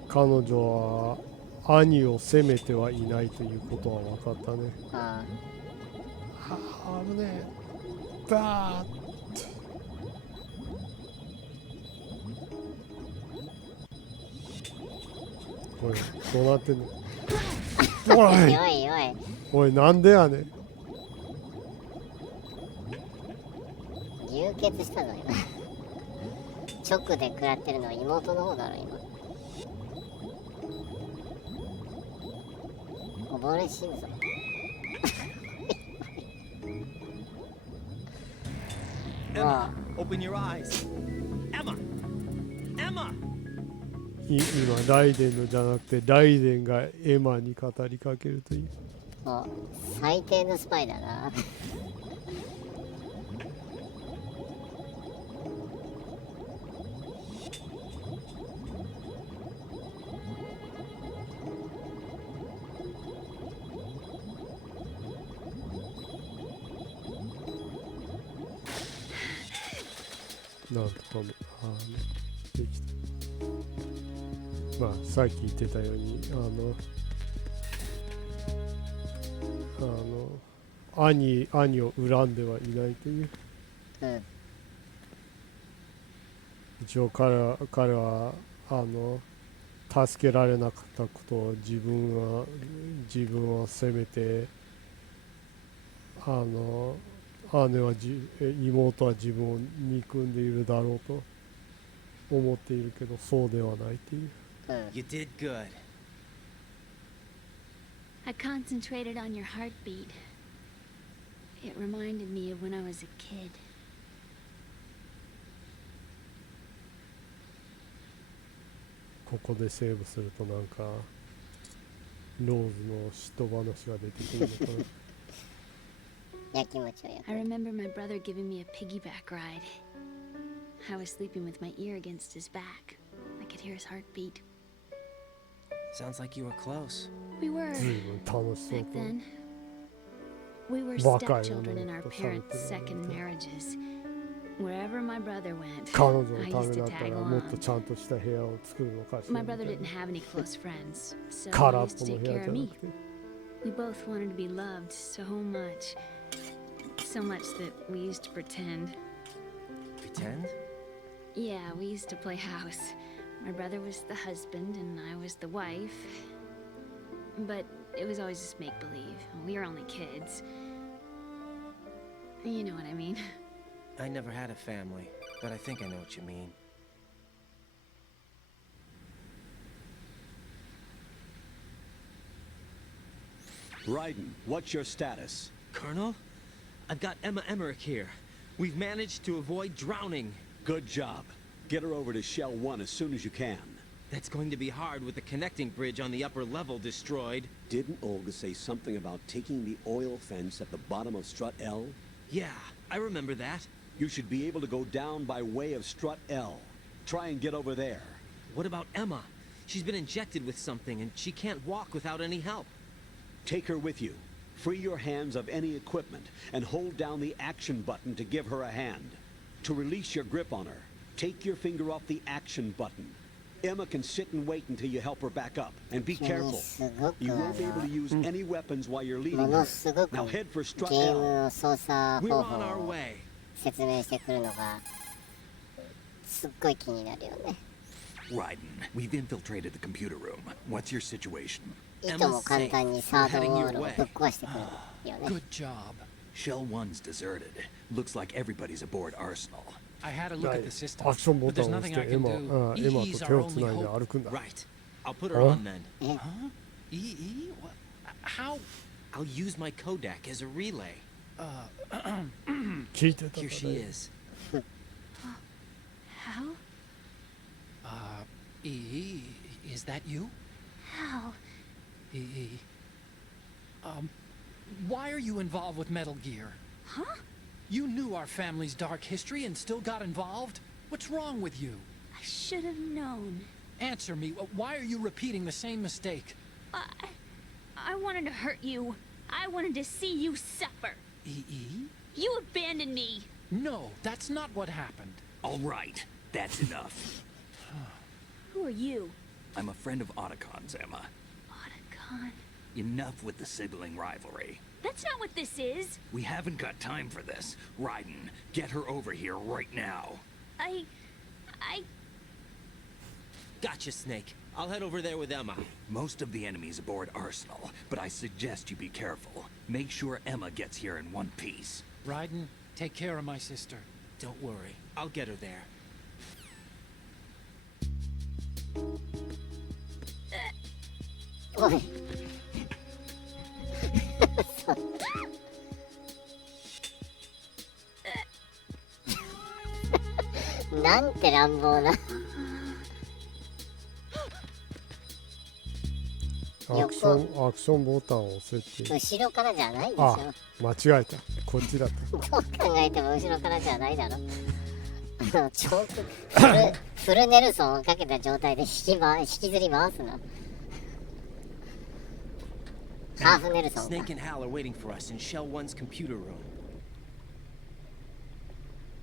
彼女は兄を責めてはいないということは分かったねあ危ねえだーっおいどうなってんのおおいいおいおいおいなんでやねん流血したぞ今直で食らってるのは妹の方だろ今溺れ死ぬぞ Emma, open your eyes. Emma! Emma! 今ライデンのじゃなくてライデンがエマに語りかけるというもう最低のスパイだななんとかもできたまあさっき言ってたように兄を恨んではいないといううん一応彼は助けられなかったことを自分は責めて妹は自分を憎んでいるだろうと思っているけど、そうではないっていう。You did good. I concentrated on your heartbeat. It reminded me of when I was a kid. ここでセーブするとなんかローズの嫉妬話が出てくるのかな。やきもちをや I remember my brother giving me a piggyback ride. I was sleeping with my ear against his back. I could hear his heartbeat. Sounds like you were close. We were 随分楽しそう back と。 then. We were 若い stepchildren in 女 our とされ parents' てる second ので、 marriages. Wherever my brother went, 彼女の I た used め to だった tag らもっと along. ちゃんとした部屋を作るのかしら My みたい brother な。 didn't have any close friends, so 空 he っ used ぽ to の部 take 屋 care じゃ of な me. くて。We both wanted to be loved so much. So much that we used to pretend. Pretend? Yeah, we used to play house. My brother was the husband and I was the wife. But it was always just make-believe. We were only kids. You know what I mean. I never had a family, but I think I know what you mean. Raiden, what's your status? Colonel? I've got Emma Emmerich here. We've managed to avoid drowning. Good job. Get her over to Shell 1 as soon as you can. That's going to be hard with the connecting bridge on the upper level destroyed. Didn't Olga say something about taking the oil fence at the bottom of Strut L? Yeah, I remember that. You should be able to go down by way of Strut L. Try and get over there. What about Emma? She's been injected with something and she can't walk without any help. Take her with you. Free your hands of any equipment and hold down the action button to give her a hand. To release your grip on her, take your finger off the action button. Emma can sit and wait until you help her back up. And be careful. You won't be able to use any weapons while you're leading も her. のすごく Now head for ゲ Strut ー L. ムの操作 We're 方 on 法 our を way. 説明してくるのがすっごい気になるよね。 Raiden, we've infiltrated the computer room. What's your situation? いとも簡単にサードウォールをぶっ壊してくるよね。 Good job. Shell 1's deserted. Looks like everybody's aboard Arsenal. I had a look は at い the system, アクションボ but タ there's ンを押 nothing し I てエ can マ do. エマと He's 手 our をつ only ないで hope. 歩くんだ。 Right. I'll put her Huh? on then. Huh? What? How? I'll use my Kodak as a relay. 聞いてたか Here ら she ね。 is. How? Is that you? How? Why are you involved with Metal Gear? Huh? You knew our family's dark history and still got involved? What's wrong with you? I should have known. Answer me. Why are you repeating the same mistake? I wanted to hurt you. I wanted to see you suffer. You abandoned me. No, that's not what happened. All right, that's enough. Who are you? I'm a friend of Otacon's, Emma. Otacon. Enough with the sibling rivalry. That's not what this is. We haven't got time for this. Raiden, get her over here right now. I... Gotcha, Snake. I'll head over there with Emma. Most of the enemy's aboard Arsenal, but I suggest you be careful. Make sure Emma gets here in one piece. Raiden, take care of my sister. Don't worry. I'll get her there. おいなんて乱暴なアクションボタンを押せって。後ろからじゃないでしょ。あ、間違えた。こっちだった。どう考えても後ろからじゃないだろ。チョークフルネルソンをかけた状態で引きずり回すな。ハーフネルソンか。 Snake and Hal are waiting for us in Shell 1's computer room.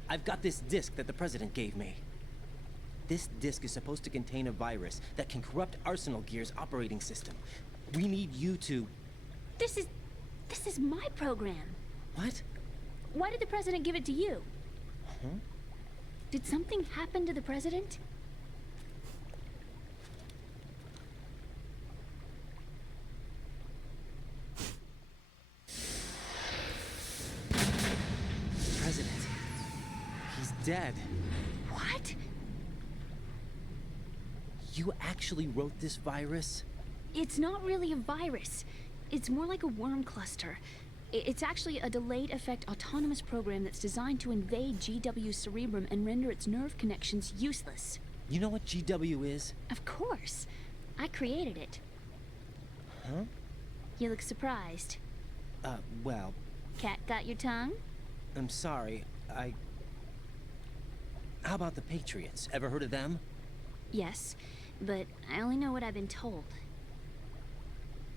I've got this disk that the president gave me. This disk is supposed to contain a virus that can corrupt Arsenal Gear's operating system. We need you to... This is my program. What? Why did the president give it to you? Huh? Did something happen to the president? dead. What? You actually wrote this virus? It's not really a virus. It's more like a worm cluster. It's actually a delayed effect autonomous program that's designed to invade GW's cerebrum and render its nerve connections useless. You know what GW is? Of course. I created it. Huh? You look surprised. Well, Cat got your tongue? I'm sorry. How about the Patriots? Ever heard of them? Yes, but I only know what I've been told.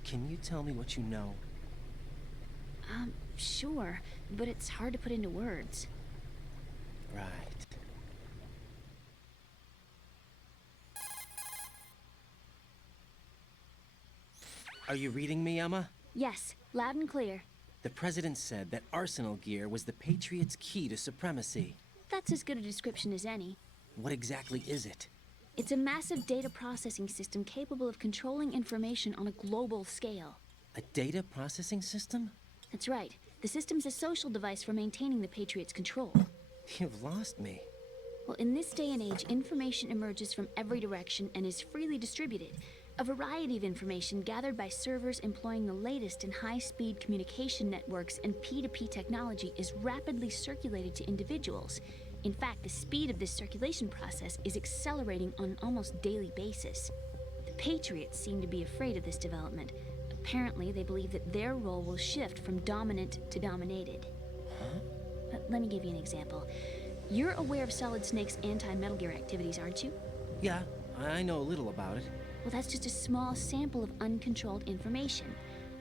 Can you tell me what you know? Sure, but it's hard to put into words. Right. Are you reading me, Emma? Yes, loud and clear. The president said that Arsenal gear was the Patriots' key to supremacy. That's as good a description as any. What exactly is it? It's a massive data processing system capable of controlling information on a global scale. A data processing system? That's right. The system's a social device for maintaining the Patriots' control. You've lost me. Well, in this day and age, information emerges from every direction and is freely distributed. A variety of information gathered by servers employing the latest in high-speed communication networks and P2P technology is rapidly circulated to individuals. In fact, the speed of this circulation process is accelerating on an almost daily basis. The Patriots seem to be afraid of this development. Apparently, they believe that their role will shift from dominant to dominated. Huh? Let me give you an example. You're aware of Solid Snake's anti-Metal Gear activities, aren't you? Yeah, I know a little about it. Well, that's just a small sample of uncontrolled information.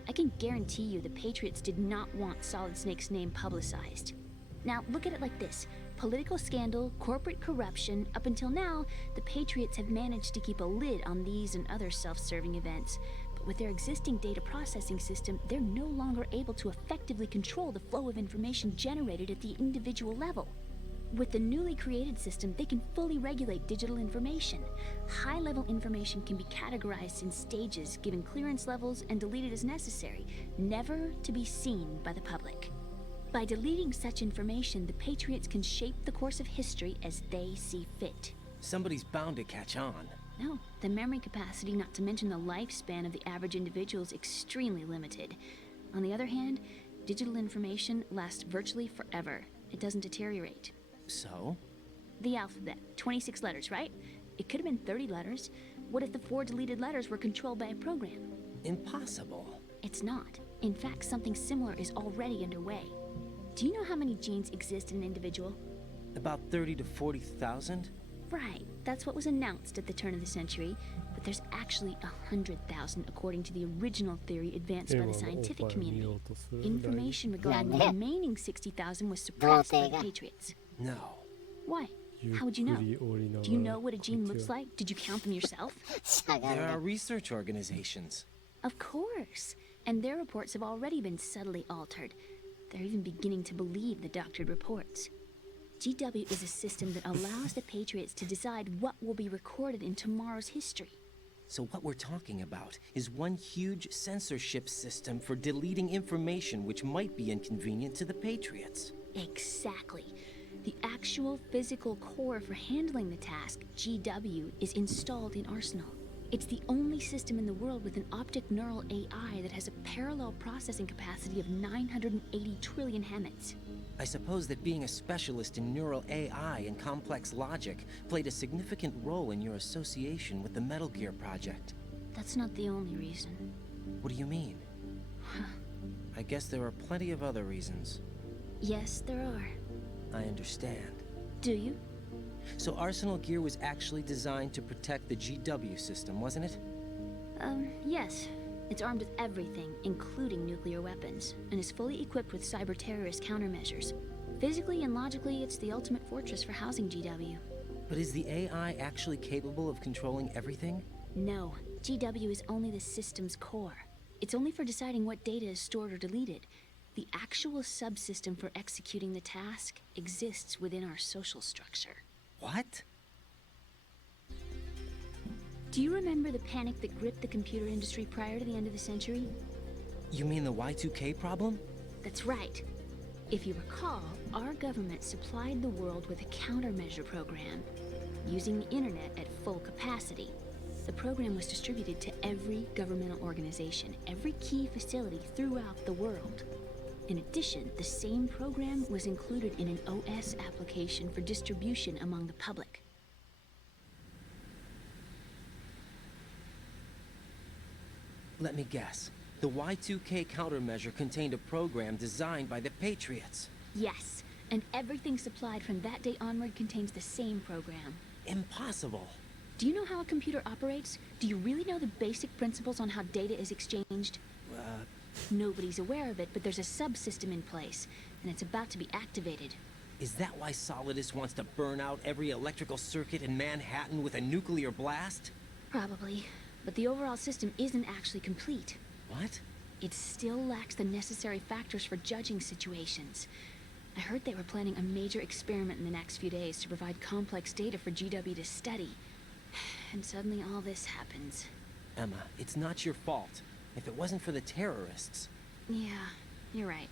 I can guarantee you the Patriots did not want Solid Snake's name publicized. Now, look at it like this. Political scandal, corporate corruption, up until now, the Patriots have managed to keep a lid on these and other self-serving events. But with their existing data processing system, they're no longer able to effectively control the flow of information generated at the individual level. With the newly created system, they can fully regulate digital information. High-level information can be categorized in stages, given clearance levels, and deleted as necessary, never to be seen by the public. By deleting such information, the Patriots can shape the course of history as they see fit. Somebody's bound to catch on. No, the memory capacity, not to mention the lifespan of the average individual, is extremely limited. On the other hand, digital information lasts virtually forever. It doesn't deteriorate. So? The alphabet, 26 letters, right? It could have been 30 letters. What if the 4 deleted letters were controlled by a program? Impossible. It's not. In fact, something similar is already underway. Do you know how many genes exist in an individual? About 30 to 40,000? Right, that's what was announced at the turn of the century, but there's actually 100,000 according to the original theory advanced by the scientific community. Information regarding the remaining 60,000 was suppressed by the Patriots. No. Why? How would you know? Do you know what a gene looks like? Did you count them yourself? There are research organizations. Of course, and their reports have already been subtly altered. They're even beginning to believe the doctored reports. GW is a system that allows the Patriots to decide what will be recorded in tomorrow's history. So what we're talking about is one huge censorship system for deleting information which might be inconvenient to the Patriots. Exactly. The actual physical core for handling the task, GW, is installed in Arsenal. It's the only system in the world with an optic neural AI that has a parallel processing capacity of 980 trillion Hammets. I suppose that being a specialist in neural AI and complex logic played a significant role in your association with the Metal Gear project. That's not the only reason. What do you mean? I guess there are plenty of other reasons. Yes, there are. I understand. Do you? So Arsenal Gear was actually designed to protect the GW system, wasn't it? Yes. It's armed with everything, including nuclear weapons, and is fully equipped with cyber-terrorist countermeasures. Physically and logically, it's the ultimate fortress for housing GW. But is the AI actually capable of controlling everything? No. GW is only the system's core. It's only for deciding what data is stored or deleted. The actual subsystem for executing the task exists within our social structure. What? Do you remember the panic that gripped the computer industry prior to the end of the century? You mean the Y2K problem? That's right. If you recall, our government supplied the world with a countermeasure program, using the internet at full capacity. The program was distributed to every governmental organization, every key facility throughout the world. In addition, the same program was included in an OS application for distribution among the public. Let me guess. The Y2K countermeasure contained a program designed by the Patriots. Yes, and everything supplied from that day onward contains the same program. Impossible. Do you know how a computer operates? Do you really know the basic principles on how data is exchanged? Nobody's aware of it, but there's a subsystem in place, and it's about to be activated. Is that why Solidus wants to burn out every electrical circuit in Manhattan with a nuclear blast? Probably, but the overall system isn't actually complete. What? It still lacks the necessary factors for judging situations. I heard they were planning a major experiment in the next few days to provide complex data for GW to study. And suddenly all this happens. Emma, it's not your fault. If it wasn't for the terrorists... Yeah, you're right.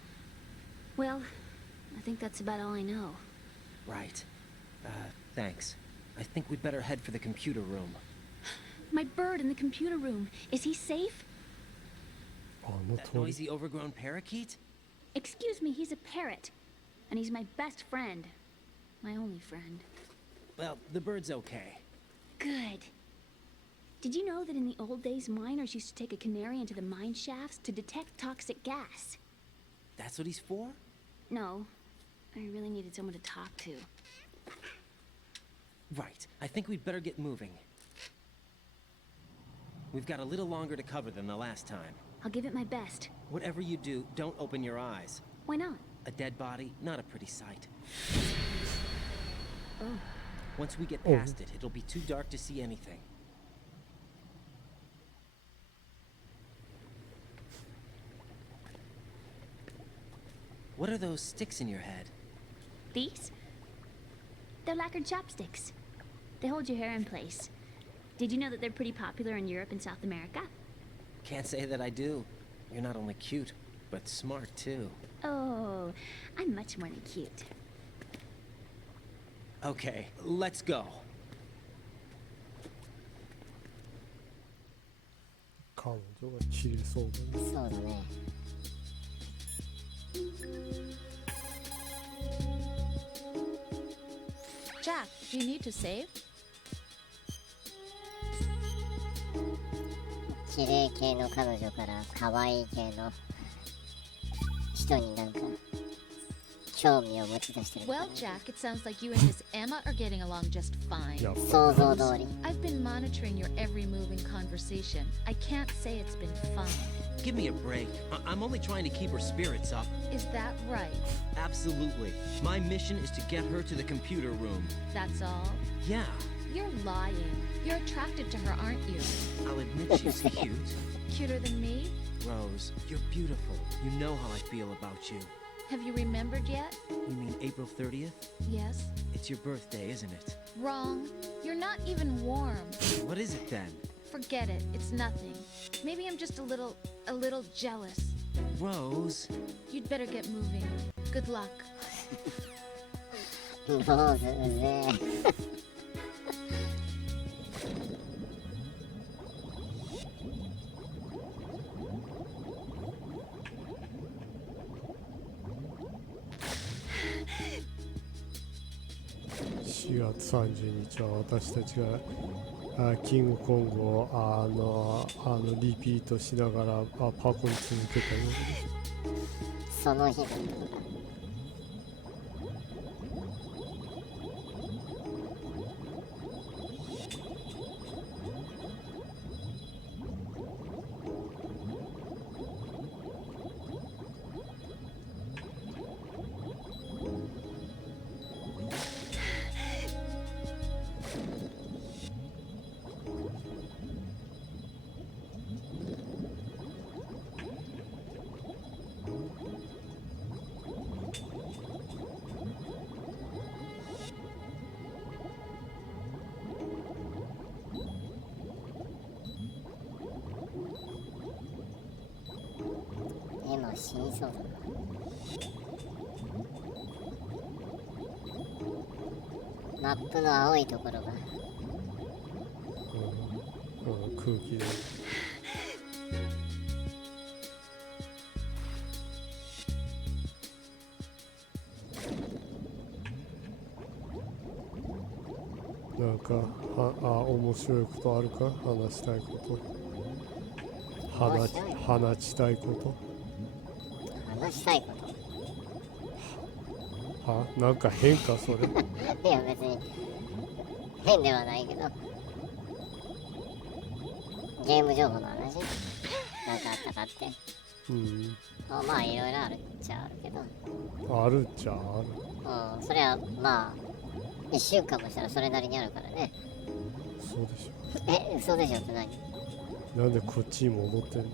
Well, I think that's about all I know. Right. Thanks. I think we'd better head for the computer room. My bird in the computer room. Is he safe? That noisy, overgrown parakeet? Excuse me, he's a parrot. And he's my best friend. My only friend. Well, the bird's okay. Good. Did you know that in the old days, miners used to take a canary into the mine shafts to detect toxic gas? That's what he's for? No. I really needed someone to talk to. Right. I think we'd better get moving. We've got a little longer to cover than the last time. I'll give it my best. Whatever you do, don't open your eyes. Why not? A dead body, not a pretty sight. Oh. Once we get past it, it'll be too dark to see anything. What are those sticks in your head? These? They're lacquered chopsticks. They hold your hair in place. Did you know that they're pretty popular in Europe and South America? Can't say that I do. You're not only cute, but smart too. Oh, I'm much more than cute. Okay, let's go. 彼女が切れそうだね。そうだね。Jack, do you need to save? 綺麗系の彼女から可愛い系の人になんか興味を持ち出してるみたい Well, Jack, it sounds like you and Miss Emma are getting along just fine. やっぱ想像通り。 I've been monitoring your every move and conversation. I can't say it's been fun. Give me a break. I'm only trying to keep her spirits up. Is that right? Absolutely. My mission is to get her to the computer room. That's all? Yeah, You're lying. You're attracted to her, aren't you? I'll admit she's cute. Cuter than me? Rose, you're beautiful. You know how I feel about you. Have you remembered yet? You mean April 30th? Yes. It's your birthday, isn't it? Wrong. You're not even warm. What is it then? Forget it. It's nothing. Maybe I'm just a little jealous. Rose. You'd better get moving. Good luck. ローズうぜえ。4月30日は私たちがキングコングをリピートしながらパコに続けたのでその日だったのか。今死にそうだな。マップの青いところが、空気でなんか面白いことあるか？話したいこと話したいこと話したいことなんか変かそれいや別に変ではないけど、ゲーム情報の話なんかあったかって、まあいろいろあるっちゃあるけど、あるっちゃある。それはまあ1週間もしたらそれなりにあるからね。そうでしょ。嘘でしょって何？なんでこっちに戻ってんの？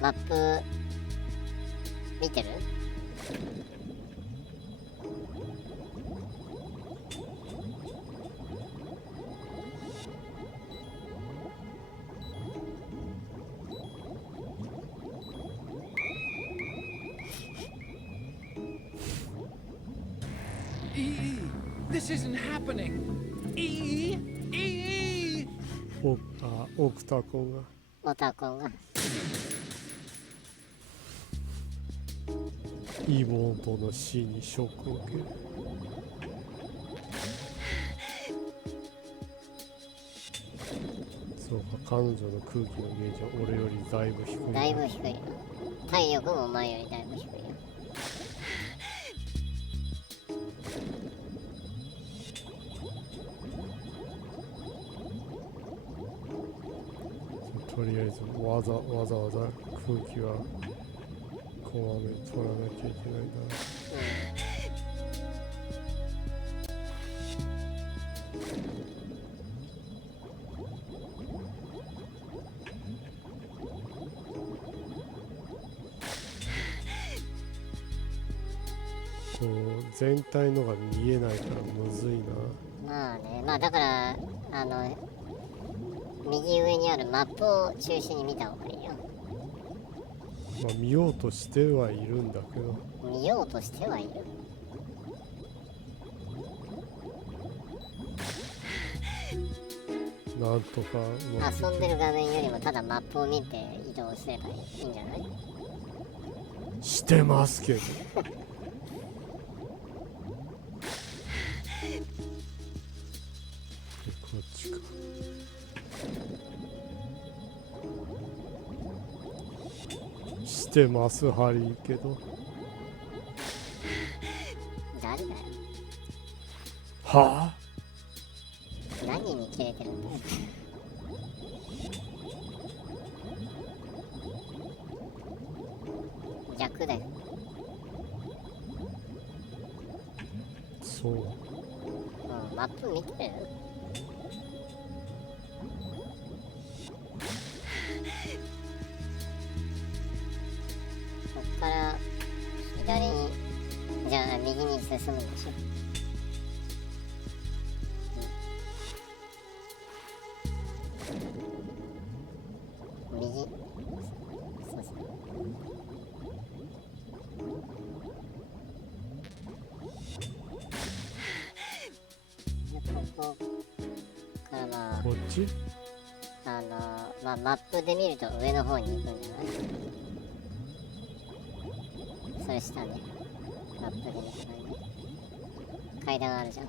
マップ見てる？This isn't happening. オクタコンがオタコンが妹の死にショックを受ける。そうか、彼女の空気のゲージは俺よりだいぶ低い。だいぶ低いよ。体力もお前よりだいぶ低いよ。とりあえずわざわざ空気はこまめに取らなきゃいけないんだ。こう全体のが見えないからむずいな。まあね、まあだから右上にあるマップを中心に見た方がいいよ。まあ見ようとしてはいるんだけど。見ようとしてはいる。なんとか遊んでる画面よりもただマップを見て移動すればいいんじゃない？してますけど。こっちか。してますハリーけど。誰だよ。はあ？何に切れてるんだよ。逆だよ。そう。マップ見てる？こっから左に、じゃあ右に進むんでしょ。右、そうそう。ここからまあこっち？まあマップで見ると上の方に行くんじゃない？それ下ね。マップで見た感じ。階段あるじゃん。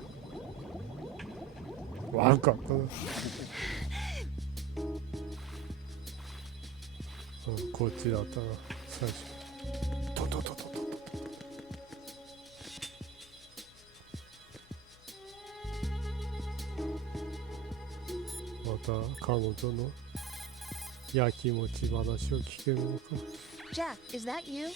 悪かったな。こっちだったな最初。トトトトト。また彼女のやきもち話を聞けるのか。Jack, is that you?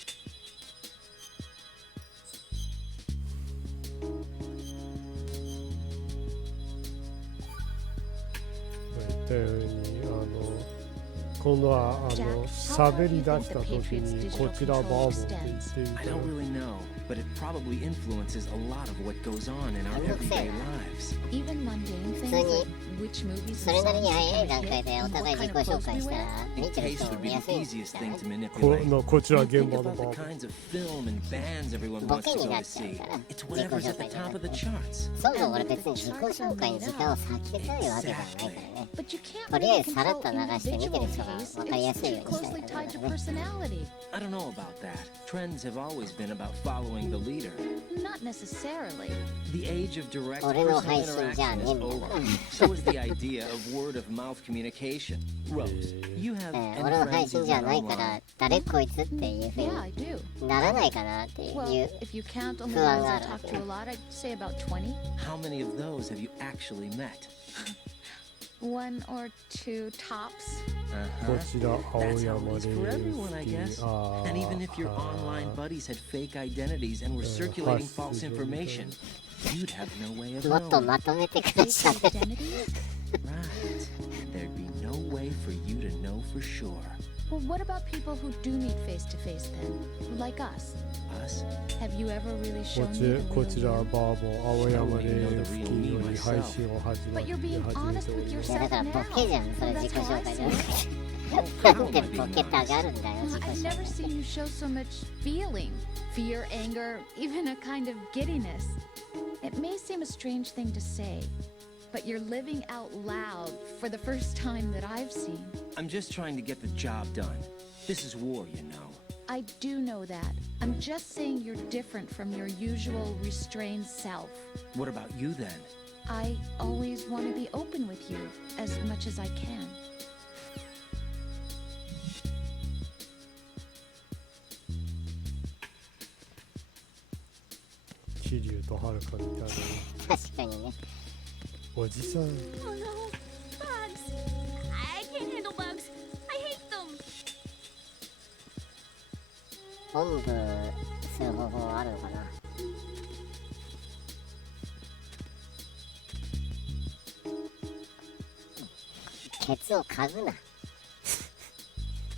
言ったように今度はシ喋り出した時にこちらバーボンって言ってい I た don't really know, but it probably influences a lot of what goes on in our everyday lives. Even mundane 普 things 通に like which movies そ and れなり songs に are 早い gonna 段階 hit でお and 互い what 自 kind 己 of 紹 clothes 介 we したら wear. 見てる Pace 人 would も be 見や the すいん easiest じゃな thing い to manipulate. こちら When 現 you 場 think の about バ the ーボン kinds of film and bands everyone ボ wants ケ to に go な to っちゃう see, から it's 自己 whatever's 紹 at the 介じゃな top く of the て charts. そもそも俺別に自己紹介に時間を割きたいわけじゃないからね But you can't とりあえ really ずさらっ control と流して見てる individual 人が taste. 分かりや It's すいよ too うにしたい closely だけ tied だ to からね personality. I don't know about that. Trends have always been about following the leader. Not necessarily. The age of direct 俺の personal 配信じゃ interaction ね is えんだ over. から So is the idea of word-of-mouth communication. Rose, you have 俺の any 配 friends 信 who じゃ met ないか online? ら誰こいつっていうふう Yeah, I do. にならないかなっていう Well, if you count only 不 ones 安が I あるわ talk け to a lot, I'd say about 20. How many of those have you actually met? One or two tops. こ Uh-huh. ちら青 That's how 山 it is レ for ー everyone, I ス guess. あ And even if your あ online buddies had fake identities and were circulating false information, you'd have no way of もっと knowing. まとめてくだ Fake さい identities? Right. There'd be no way for you to know for sure. Well, what about people who do meet face to face then? Like us. Us? Have you ever really こ shown ち me the こ real ちら you? バーボン青山レース金曜に配信を始め But you're て being 始め honest てお with りますいやだ yourself から now. ボケじゃんそれ Well, 自己 that's how 紹 I 介 see じゃなく it. てなんでボケたがるんだよ Well, 自己 I've 紹 never 介 seen you show so much feeling. Fear, anger, even a kind of giddiness. It may seem a strange thing to say, but you're living out loud for the first time that I've seen. I'm just trying to get the job done. This is war, you know. I do know that. I'm just saying you're different from your usual restrained self. What about you then? I always want to be open with you as much as I can. 桐生とはるかみたいな確かにねおじさん Oh no, bugs! I can't handle bugs. I hate them. おんぶする方法あるのかなケツを嗅ぐな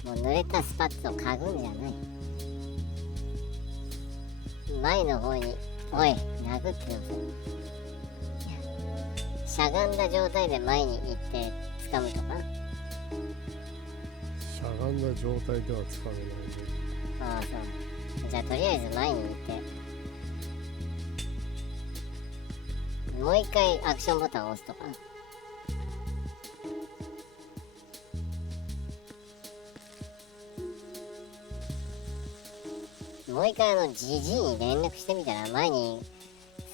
もう濡れたスパッツを嗅ぐんじゃない前の方におい殴ってよしゃがんだ状態で前に行って掴むとかしゃがんだ状態ではつかめないねああそうじゃあとりあえず前に行ってもう一回アクションボタンを押すとかもう一回ジジイに連絡してみたら前に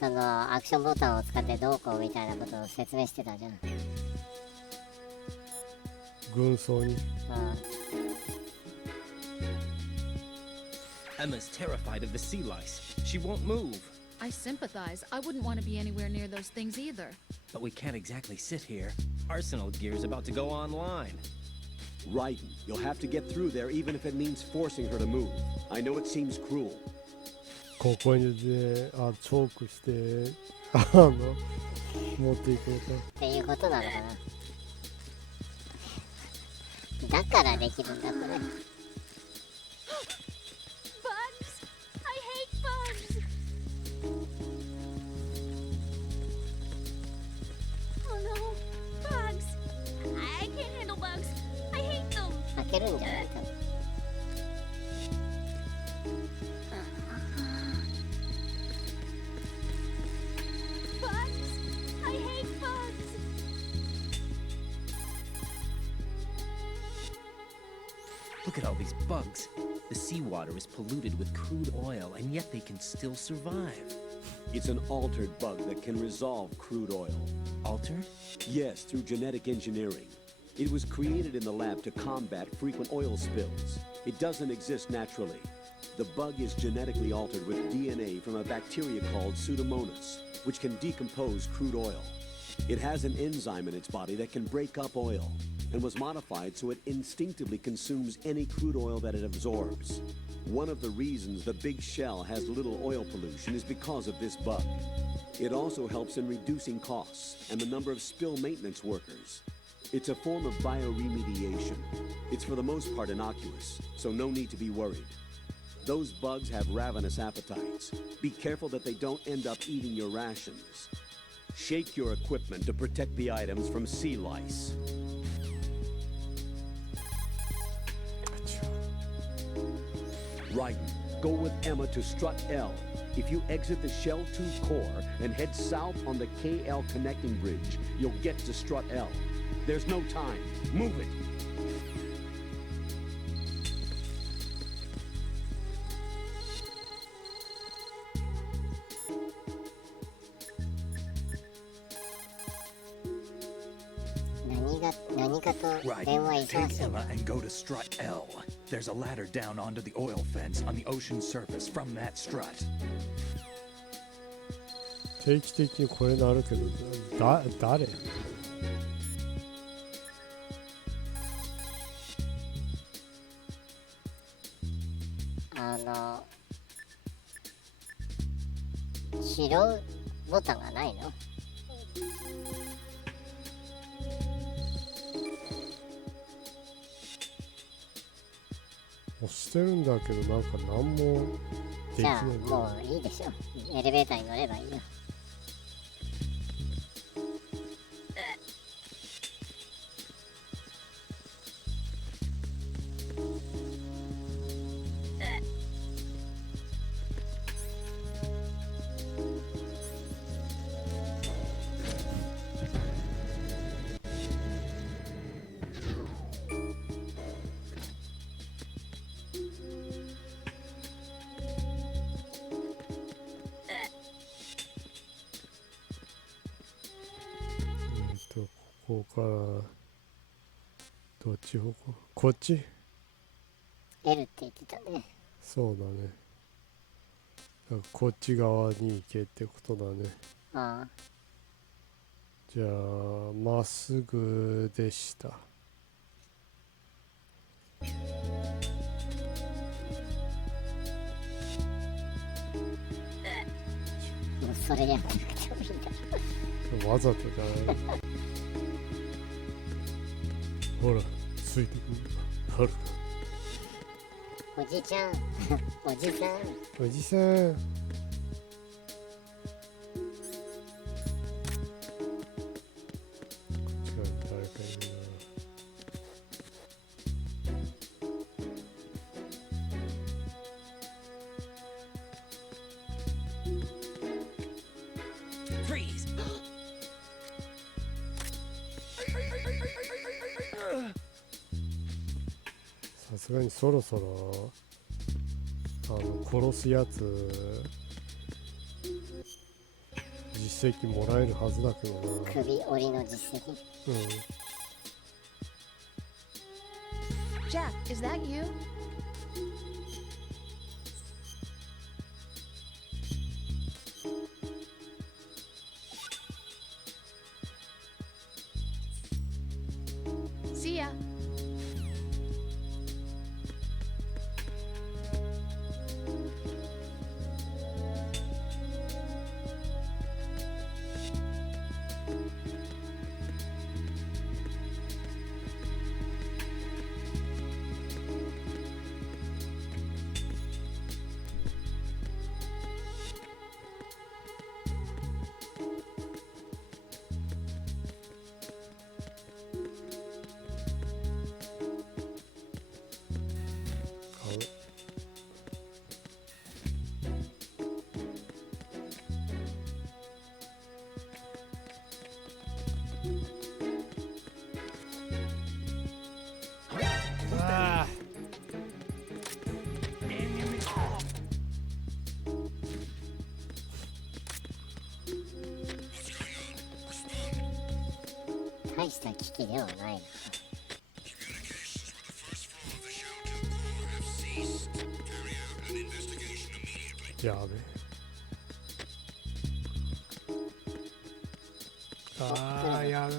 そのアクションボタンを使ってどうこうみたいなことを説明してたじゃん軍曹に Emma's terrified of the sea lice. She won't move. I sympathize. I wouldn't want to be anywhere near those things either. But we can't exactly sit here. Arsenal gear's about to go online. Right. You'll have to get through there even if it means forcing her to move. I know it seems cruel. ここにでチョークして持っていこうかっていうことなのかなだからできるんだこれ Bugs! I hate bugs! Oh no, bugs! I can't handle bugs. I hate them. 開けるんじゃないか Bugs! I hate bugs. Look at all these bugs. The seawater is polluted with crude oil, and yet they can still survive. It's an altered bug that can resolve crude oil. Altered? Yes, through genetic engineering. It was created in the lab to combat frequent oil spills. It doesn't exist naturally. The bug is genetically altered with DNA from a bacteria called Pseudomonas, which can decompose crude oil. It has an enzyme in its body that can break up oil, and was modified so it instinctively consumes any crude oil that it absorbs. One of the reasons the big shell has little oil pollution is because of this bug. It also helps in reducing costs and the number of spill maintenance workers. It's a form of bioremediation. It's for the most part innocuous, so no need to be worried. Those bugs have ravenous appetites. Be careful that they don't end up eating your rations. Shake your equipment to protect the items from sea lice. Raiden, go with Emma to strut L. If you exit the Shell 2 core and head south on the KL connecting bridge, you'll get to strut L. There's no time. Move it. Right, take Emma and go to strut L. There's a ladder down onto the oil fence on the ocean surface from that strut. 定期的にこれなるけど、誰？拾うボタンがないの？押してるんだけどなんか何もできない。じゃあもういいでしょ。エレベーターに乗ればいいよ。ここからどっち方向？こっち？ L って言ってたね。そうだね。だからこっち側に行けってことだね。ああ。じゃあまっすぐでした。もうそれやんなくてもいいんだ。わざとじゃない。ほら、ついてくるんだ。はるか。おじちゃん、おじさん。おじさん。誰かいるな。さすがにそろそろ殺すやつ実績もらえるはずだけどな。首折りの実績。うん。Jack, is that you? See ya.大した機器ではないな。やべ。あー、やばい。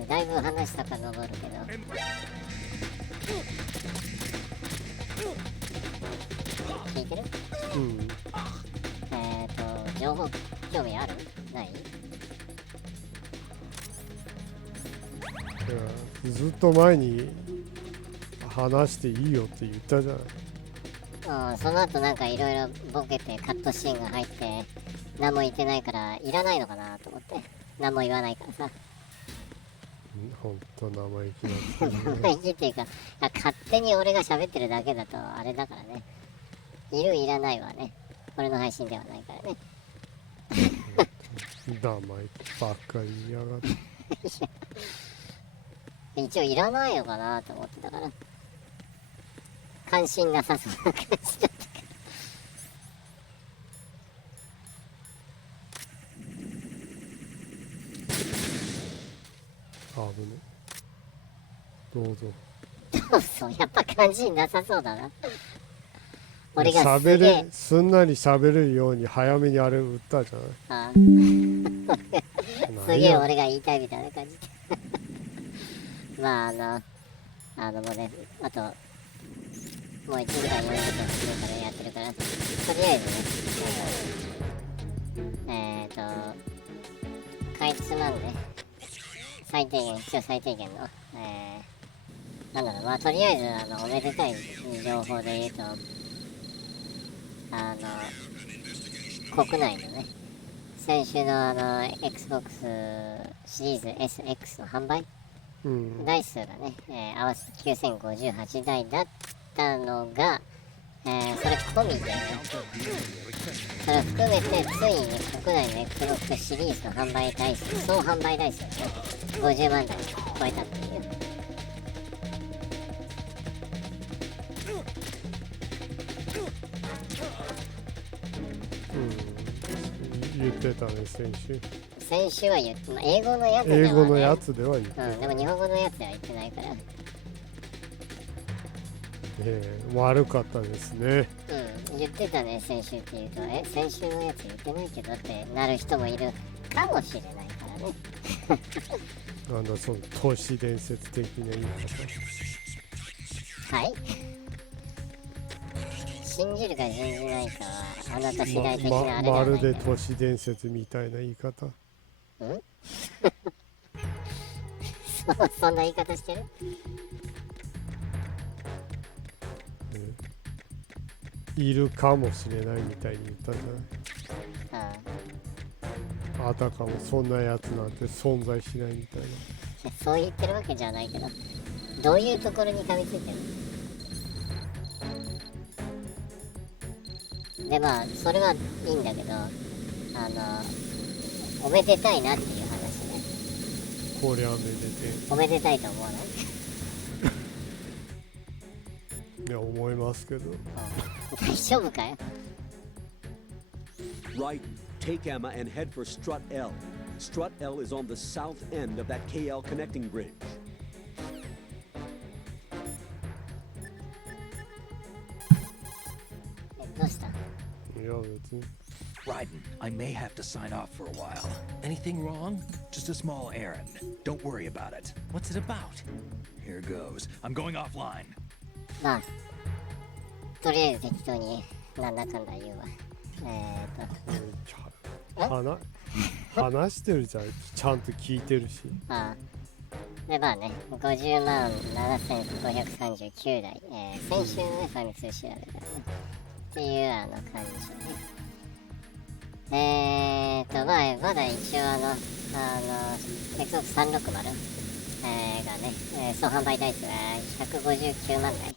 でだいぶ話したか登るけど、聞いてる？うん。情報興味ある？ない？ずっと前に話していいよって言ったじゃない。その後なんかいろいろボケてカットシーンが入って何も言ってないからいらないのかなと思って、何も言わないからさ。ほんと生意気なん生意気っていうか、勝手に俺が喋ってるだけだとあれだからね。いるいらないはね、俺の配信ではないからね。生意気ばっかり言いやがって。一応いらないのかなと思ってたから、関心なさそうな感じだったけど。危ね。どうぞ。そうやっぱ関心なさそうだな。俺がすんなり喋れるように早めにあれ打ったじゃない。すげえ俺が言いたいみたいな感じで。まあもうね、あともう1時間40分からやってるから、とりあえずね、かいつまんで最低限、必要最低限のなんだろう、まあとりあえずおめでたい情報で言うと、国内のね、先週のXbox シリーズ SX の販売台数がね、合わせて9058台だったのが、それ込みでね、それを含めてついに国内の Xbox シリーズの販売台数、総販売台数がね、50万台を超えたっていう。言ってたね、先週は言って、英語のやつでは、ね、英語のやつでは言ってた、でも日本語のやつでは言ってないから、悪かったですね。言ってたね、先週って言うと、先週のやつ言ってないけどってなる人もいるかもしれないからね。なんだその都市伝説的な言い方。はい、信じるか信じないかはあなた次第的なあれだね。まるで都市伝説みたいな言い方。そんな言い方してる？いるかもしれないみたいに言ったじゃない。あたかもそんなやつなんて存在しないみたいな。そう言ってるわけじゃないけど、どういうところに噛みついてる？でまあそれはいいんだけど、おめでたいなっていう話ね。こりゃめでておめでたいと思わない？いや思いますけど。大丈夫かよ。 Right, take Emma and head for Strut L. Strut L is on the south end of that KL connecting bridge. どうした？いや別に。Raiden, I may have to sign off for a while. Anything wrong? Just a small errand. Don't worry about it. What's it about? Here goes. I'm going offline. まあとりあえず適当になんだかんだ言うわ。話してるじゃん、ちゃんと聞いてるし。でまあね、50万7539台、先週のねファミ通調べたらねっていう感じね。まあまだ一応Xbox 360がね、総販売台数が159万台、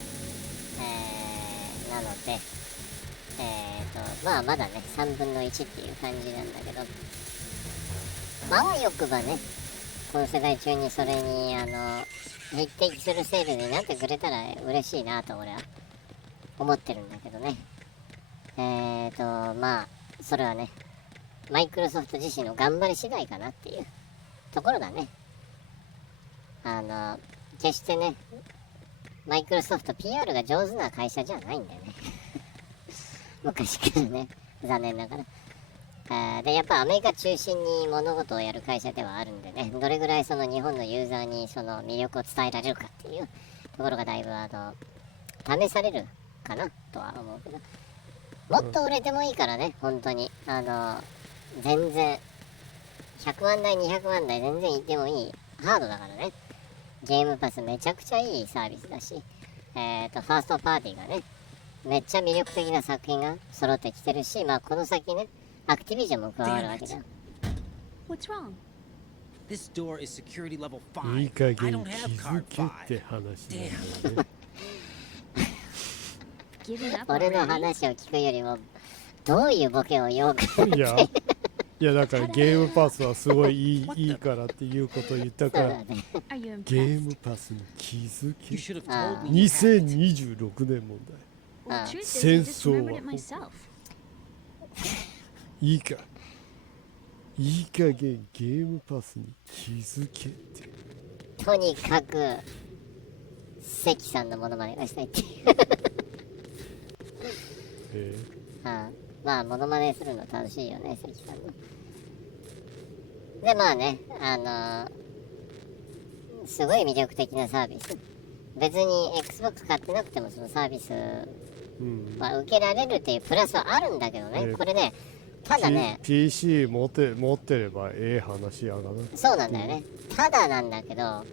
なのでまあまだね3分の1っていう感じなんだけど、まあよくばね今世代中にそれに匹敵するセールになってくれたら嬉しいなと俺は思ってるんだけどね。まあそれはねマイクロソフト自身の頑張り次第かなっていうところだね。決してねマイクロソフト PR が上手な会社じゃないんだよね昔からね、残念ながら。でやっぱアメリカ中心に物事をやる会社ではあるんでね、どれぐらいその日本のユーザーにその魅力を伝えられるかっていうところがだいぶ試されるかなとは思うけど、もっと売れてもいいからね、本当に全然100万台200万台全然いってもいいハードだからね。ゲームパスめちゃくちゃいいサービスだし、ファーストパーティーがねめっちゃ魅力的な作品が揃ってきてるし、まあこの先ねアクティビジョンも加わるわけだよ。 What's wrong? This door is security level いい 5. 加 I 減 don't 気 have づ card けって 5. 話なんだね。 Giving up 俺の already? 話を聞くよりもどういうボケを言おうかいやだからゲームパスはすごいいいからっていうことを言ったから、 Are you ゲー impressed? ムパスに気づ You け。 should have told me. you had it. 2026年問題。 Well, the truth is, I just 戦争は remembered it myself. いいか、いい加減ゲームパスに気づけって。とにかく関さんのモノマネがしたいっていうまあモノマネするの楽しいよね、関さんの。でまあねすごい魅力的なサービス、別に XBOX 買ってなくてもそのサービスは受けられるっていうプラスはあるんだけどね、これねただね PC 持ってればええ話やがな。そうなんだよね、ただなんだけどよ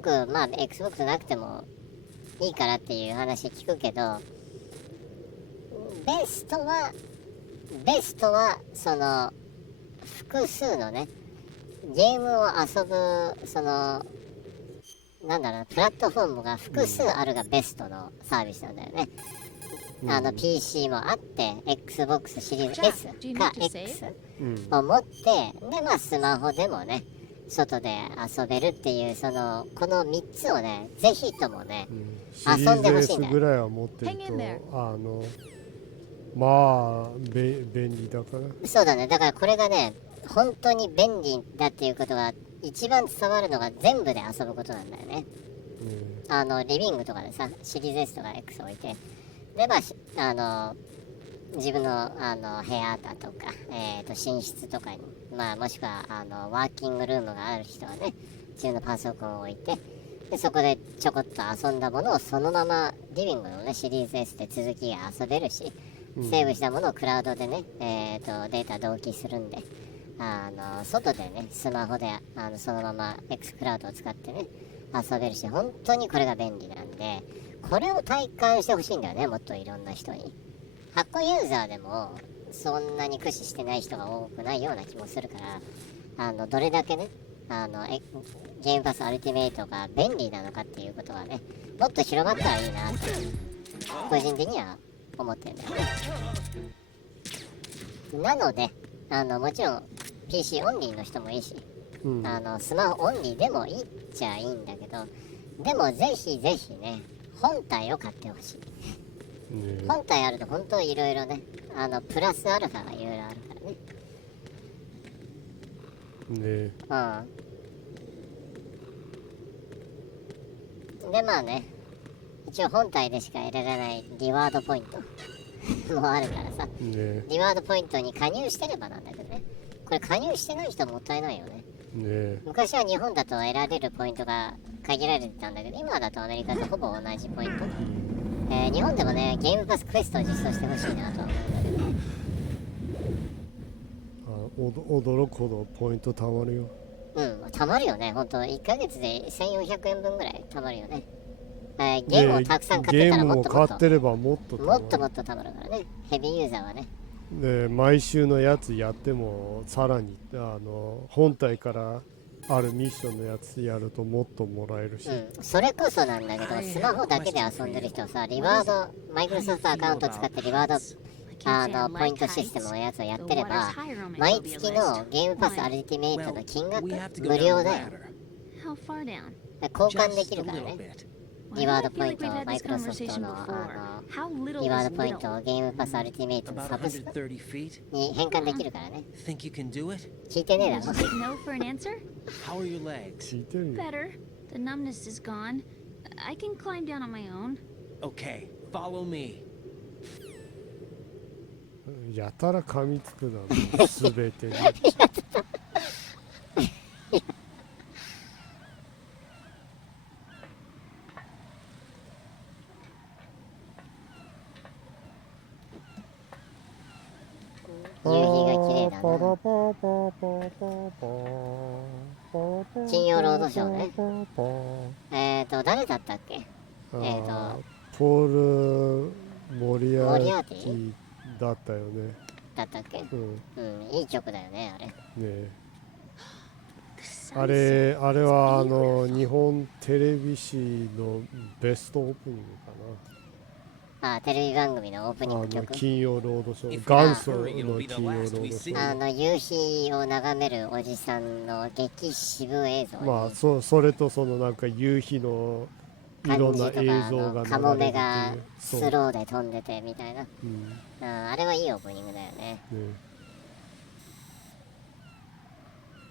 くまあ XBOX なくてもいいからっていう話聞くけど、ベストはその複数のねゲームを遊ぶそのなんだろうプラットフォームが複数あるがベストのサービスなんだよね。PC もあって XBOX シリーズ S か X を持って、でまあスマホでもね外で遊べるっていうそのこの3つをねぜひともね、遊んでほしいんだよ。シリーズ S ぐらいは持ってるとまあ便利だから。そうだね、だからこれがね本当に便利だっていうことが一番伝わるのが全部で遊ぶことなんだよね。リビングとかでさシリーズ S とか X 置いて、でまあ自分の部屋だとか、寝室とかに、まあ、もしくはワーキングルームがある人はね自分のパソコンを置いて、でそこでちょこっと遊んだものをそのままリビングのねシリーズ S で続きが遊べるし、セーブしたものをクラウドでね、データ同期するんで外でねスマホでそのまま X クラウドを使ってね遊べるし、本当にこれが便利なんでこれを体感してほしいんだよね、もっといろんな人に。箱ユーザーでもそんなに駆使してない人が多くないような気もするから、どれだけねゲームパスアルティメイトが便利なのかっていうことはねもっと広まったらいいなって個人的には思ってるんだよね。なのでもちろん PC オンリーの人もいいし、スマホオンリーでもいいっちゃいいんだけど、でもぜひぜひね本体を買ってほしい。本体あると本当いろいろねプラスアルファがいろいろあるからね。でまあね一応本体でしか得られないリワードポイントもあるからさ、リワードポイントに加入してればなんだけどね、これ加入してない人もったいないよね。昔は日本だと得られるポイントが限られてたんだけど、今だとアメリカとほぼ同じポイント、日本でもねゲームパスクエストを実装してほしいなとは思うんだけどね。驚くほどポイント貯まるよ。貯まるよね、ほんと1ヶ月で1400円分ぐらい貯まるよね。ゲームをたくさん買ってたらもっともっと買ってればもっともっともっと貯まるからね、ヘビーユーザーはね。で毎週のやつやってもさらに本体からあるミッションのやつやるともっともらえるし、それこそなんだけどスマホだけで遊んでる人はさリワードマイクロソフトアカウント使ってリワードポイントシステムのやつをやってれば毎月のゲームパスアルティメイトの金額無料だよ。交換できるからね。リワードポイントをマイクロソフトのリワードポイントをゲームパスアルティメイトのサブスクに変換できるからね。聞いてねえだろ。聞いてるよ。 Better. The numbness is gone. I can climb down on my own. Okay, follow me. やたら噛みつくな、すべてに。夕日が綺麗だな。金曜ロードショーね。誰だったっけ？ポール・モリアーティだったよね。だったっけ？うん、いい曲だよね、あれ。ねあれは日本テレビ史のベストオープニングかな。あ、テレビ番組のオープニング曲。金曜ロードショー、元祖の金曜ロードショー。夕日を眺めるおじさんの激渋映像。まあそれとそのなんか夕日のいろんな映像がカモメがスローで飛んでてみたいな。あれはいいオープニングだよね。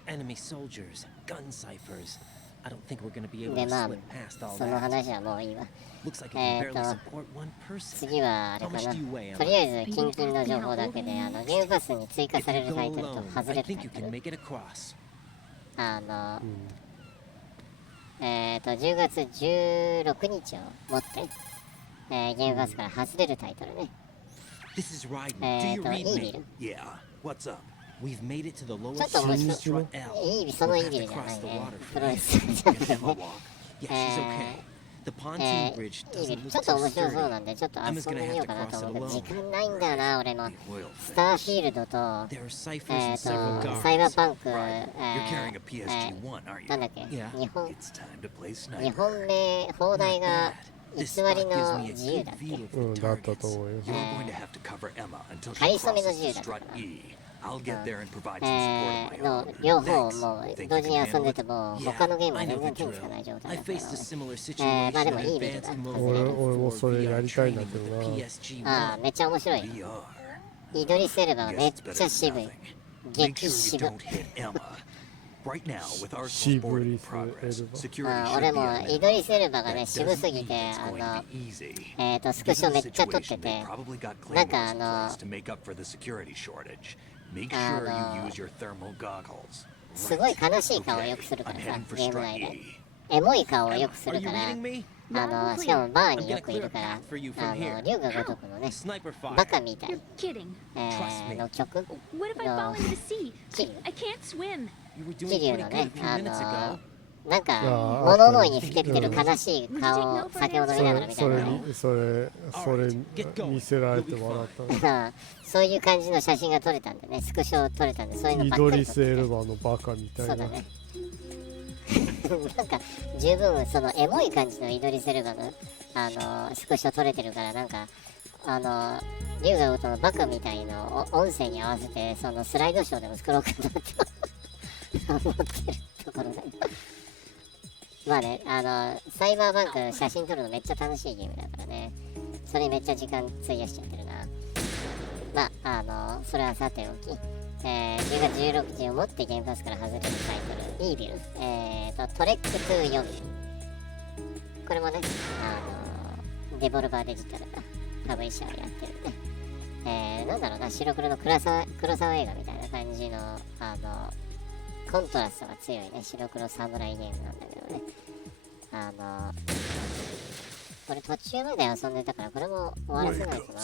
Enemy soldiers, gun ciphers. I don't think we're going to be able で to まあ slip past all その that. 話はもういいわ。 Looks like it can barely support one person. 次はあれかな。とりあえずキンキンの情報だけでゲームパスに追加されるタイトルと外れるタイトル。10月16日をもって、ゲームパスから外れるタイトルね。This is Raiden. Do you read me? Yeah. What's up? We've made it to the ちょ lowest っと面 strut 白い。 L. そのイービルじゃないね。プロレスじゃないね。Yeah, she's okay. The pontoon bridge イービ doesn't ル look ちょっと so 面白そう sturdy. なんでちょっと遊 Emma's んで gonna み have よ to うかなと cross 思 it うけど alone. 時間ないんだよな俺も。 Will スターフィールドと There are ciphers and several サイバー guards. パンク You're carrying a PSG-1, aren't なん you? だっけ Yeah. 日本 It's time to play 日 sniper. 本名放題が This 偽 spot り gives の me a 自由 good だっけ view of うん the だったと targets. 思うよ。 You're going to have to cover Emma until she かりそめの crosses 自由 the だった strut かな E. I'll get there and provide some support of my の own. 両方 Thanks. も Think 同 you 時に can 遊んで handle て it? も Yeah, 他のゲームは I 全 know 然 the 手につかない状 drill. 態 I だった faced a の similar ま situation あでも in いいビル advanced だ mode 俺 level も for それや VR りたいんだ training け with ど the な。PSG-1. めっちゃ面白い VR. イドリスエルバがめっ Guess it's ちゃ better than 渋い nothing. Make 激 sure you 渋 don't hit Emma. Right now, with Arsenal's シブ boarding リ in ス progress, エルバ security 俺 should be も at イド minimum. リスエルバが That ね渋 doesn't すぎ mean て it's going to be easy. スクショ Given め the っちゃ撮って situation, て they probably got なん claymores か in place to make up for the security shortage. Make sure you use your thermal goggles. すごい悲しい顔をよくするから I'm さ heading for ゲーム strut 内で E. エモい顔をよくす Are る you から reading me? しかもバーによくいるから I'm gonna clear a path for you from here. 龍が如くのね Sniper バ fire. カみたい You're kidding. の曲 What if I fall into the sea? キリ I can't swim. You were キ doing リュウ pretty の good ね a few minutes ago. なんかあ物思いにふけってる悲しい顔を酒を飲みながらみたいなそれ見せられて笑ったね。そういう感じの写真が撮れたんでねスクショ撮れたんでそういうのイばっかりドリスエルバのバカみたいな。そうだねなんか十分そのエモい感じのイドリスエルバのスクショ撮れてるからなんか龍が如くのバカみたいの音声に合わせてそのスライドショーでも作ろうかなって思ってるところだね。まあねサイバーバンク写真撮るのめっちゃ楽しいゲームだからねそれにめっちゃ時間費やしちゃってるな。まあそれはさておき、10月16日をもってゲームパスから外れるタイトルイービル、トレック2読みこれもねデボルバーデジタルがパブリッシャーをやってるんで、なんだろうな白黒の黒沢映画みたいな感じのコントラストが強いね白黒侍ゲームなんだけどねこれ途中まで遊んでたからこれも終わらせないとな。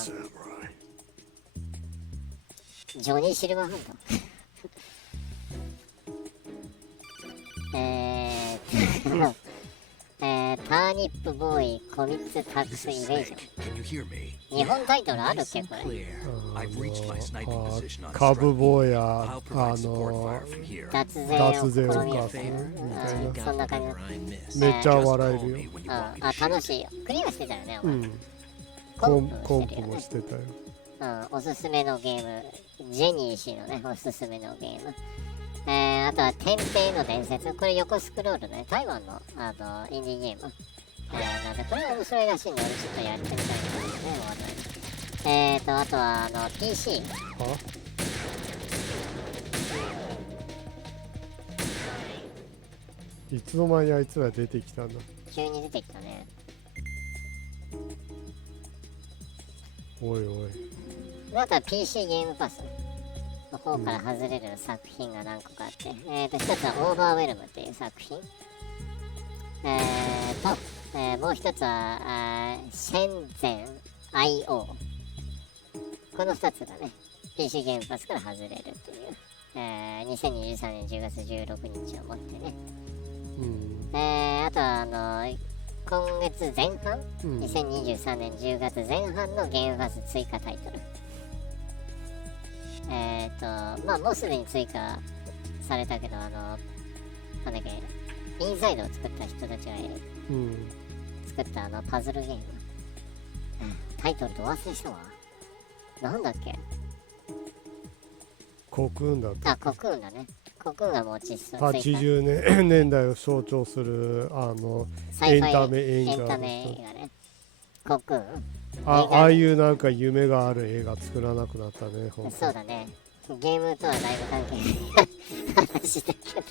ジョニー・シルバーハンドターニップボーイコミッツタックスイベージョン Can you hear me? 日本タイトルあるっけこれ I've reached my sniping position on カブ strut ボー E. や I'll provide support fire from here. 脱税を試みる脱税を犯すそんな感じめっちゃ Just 笑え call るよ me。when you want me to 楽 shoot. しいよクリアしてたよねお前、うん。コンプもしてたよ。おすすめのゲームジェニー氏のねおすすめのゲームあとは天平の伝説これ横スクロールね台湾のインディーゲームなんでこれ面白いらしいんで俺ちょっとやってみたいですねあとはPC いつの間にあいつら出てきたんだ。急に出てきたねおいおい。あとは PC ゲームパスの方から外れる作品が何個かあって、一つはオーバーウェルムっていう作品、もう一つはシェンゼン IO、 この2つがね PC ゲームパスから外れるという、2023年10月16日をもってね、あとは今月前半、2023年10月前半のゲームパス追加タイトル、まあもうすでに追加されたけど、なんだっけ、インサイドを作った人たちが、作ったパズルゲーム、タイトルと忘れしたわ。なんだっけ。コクーンだった。コクーンだね。コクーンがもう80年代を象徴するエンタメ映画ね。コクーン。ああいうなんか夢がある映画作らなくなったね。そうだね。ゲームとはだいぶ関係ない話だけど、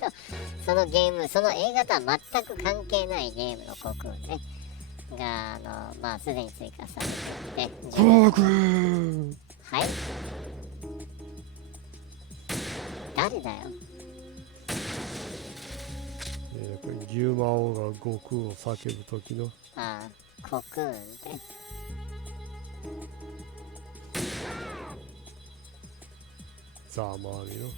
そのゲーム、その映画とは全く関係ないゲームのコクーンね。が、まあ、すでに追加されていて。コクーン。はい。誰だよ。牛魔王が悟空を叫ぶ時の。コクーンって。ザーマーミの。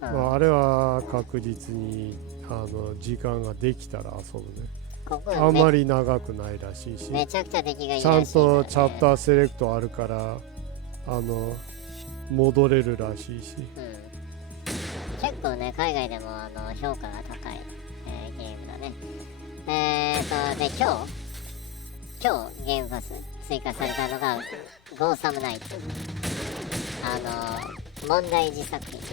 まあ、あれは確実に時間ができたら遊ぶね。あんまり長くないらしいし、めちゃくちゃ出来がいいらしい、ちゃんとチャプターセレクトあるから戻れるらしいし、結構ね海外でも評価が高い、ゲームだね。で今日ゲームパス追加されたのがゴーサムナイト、問題児作品ね。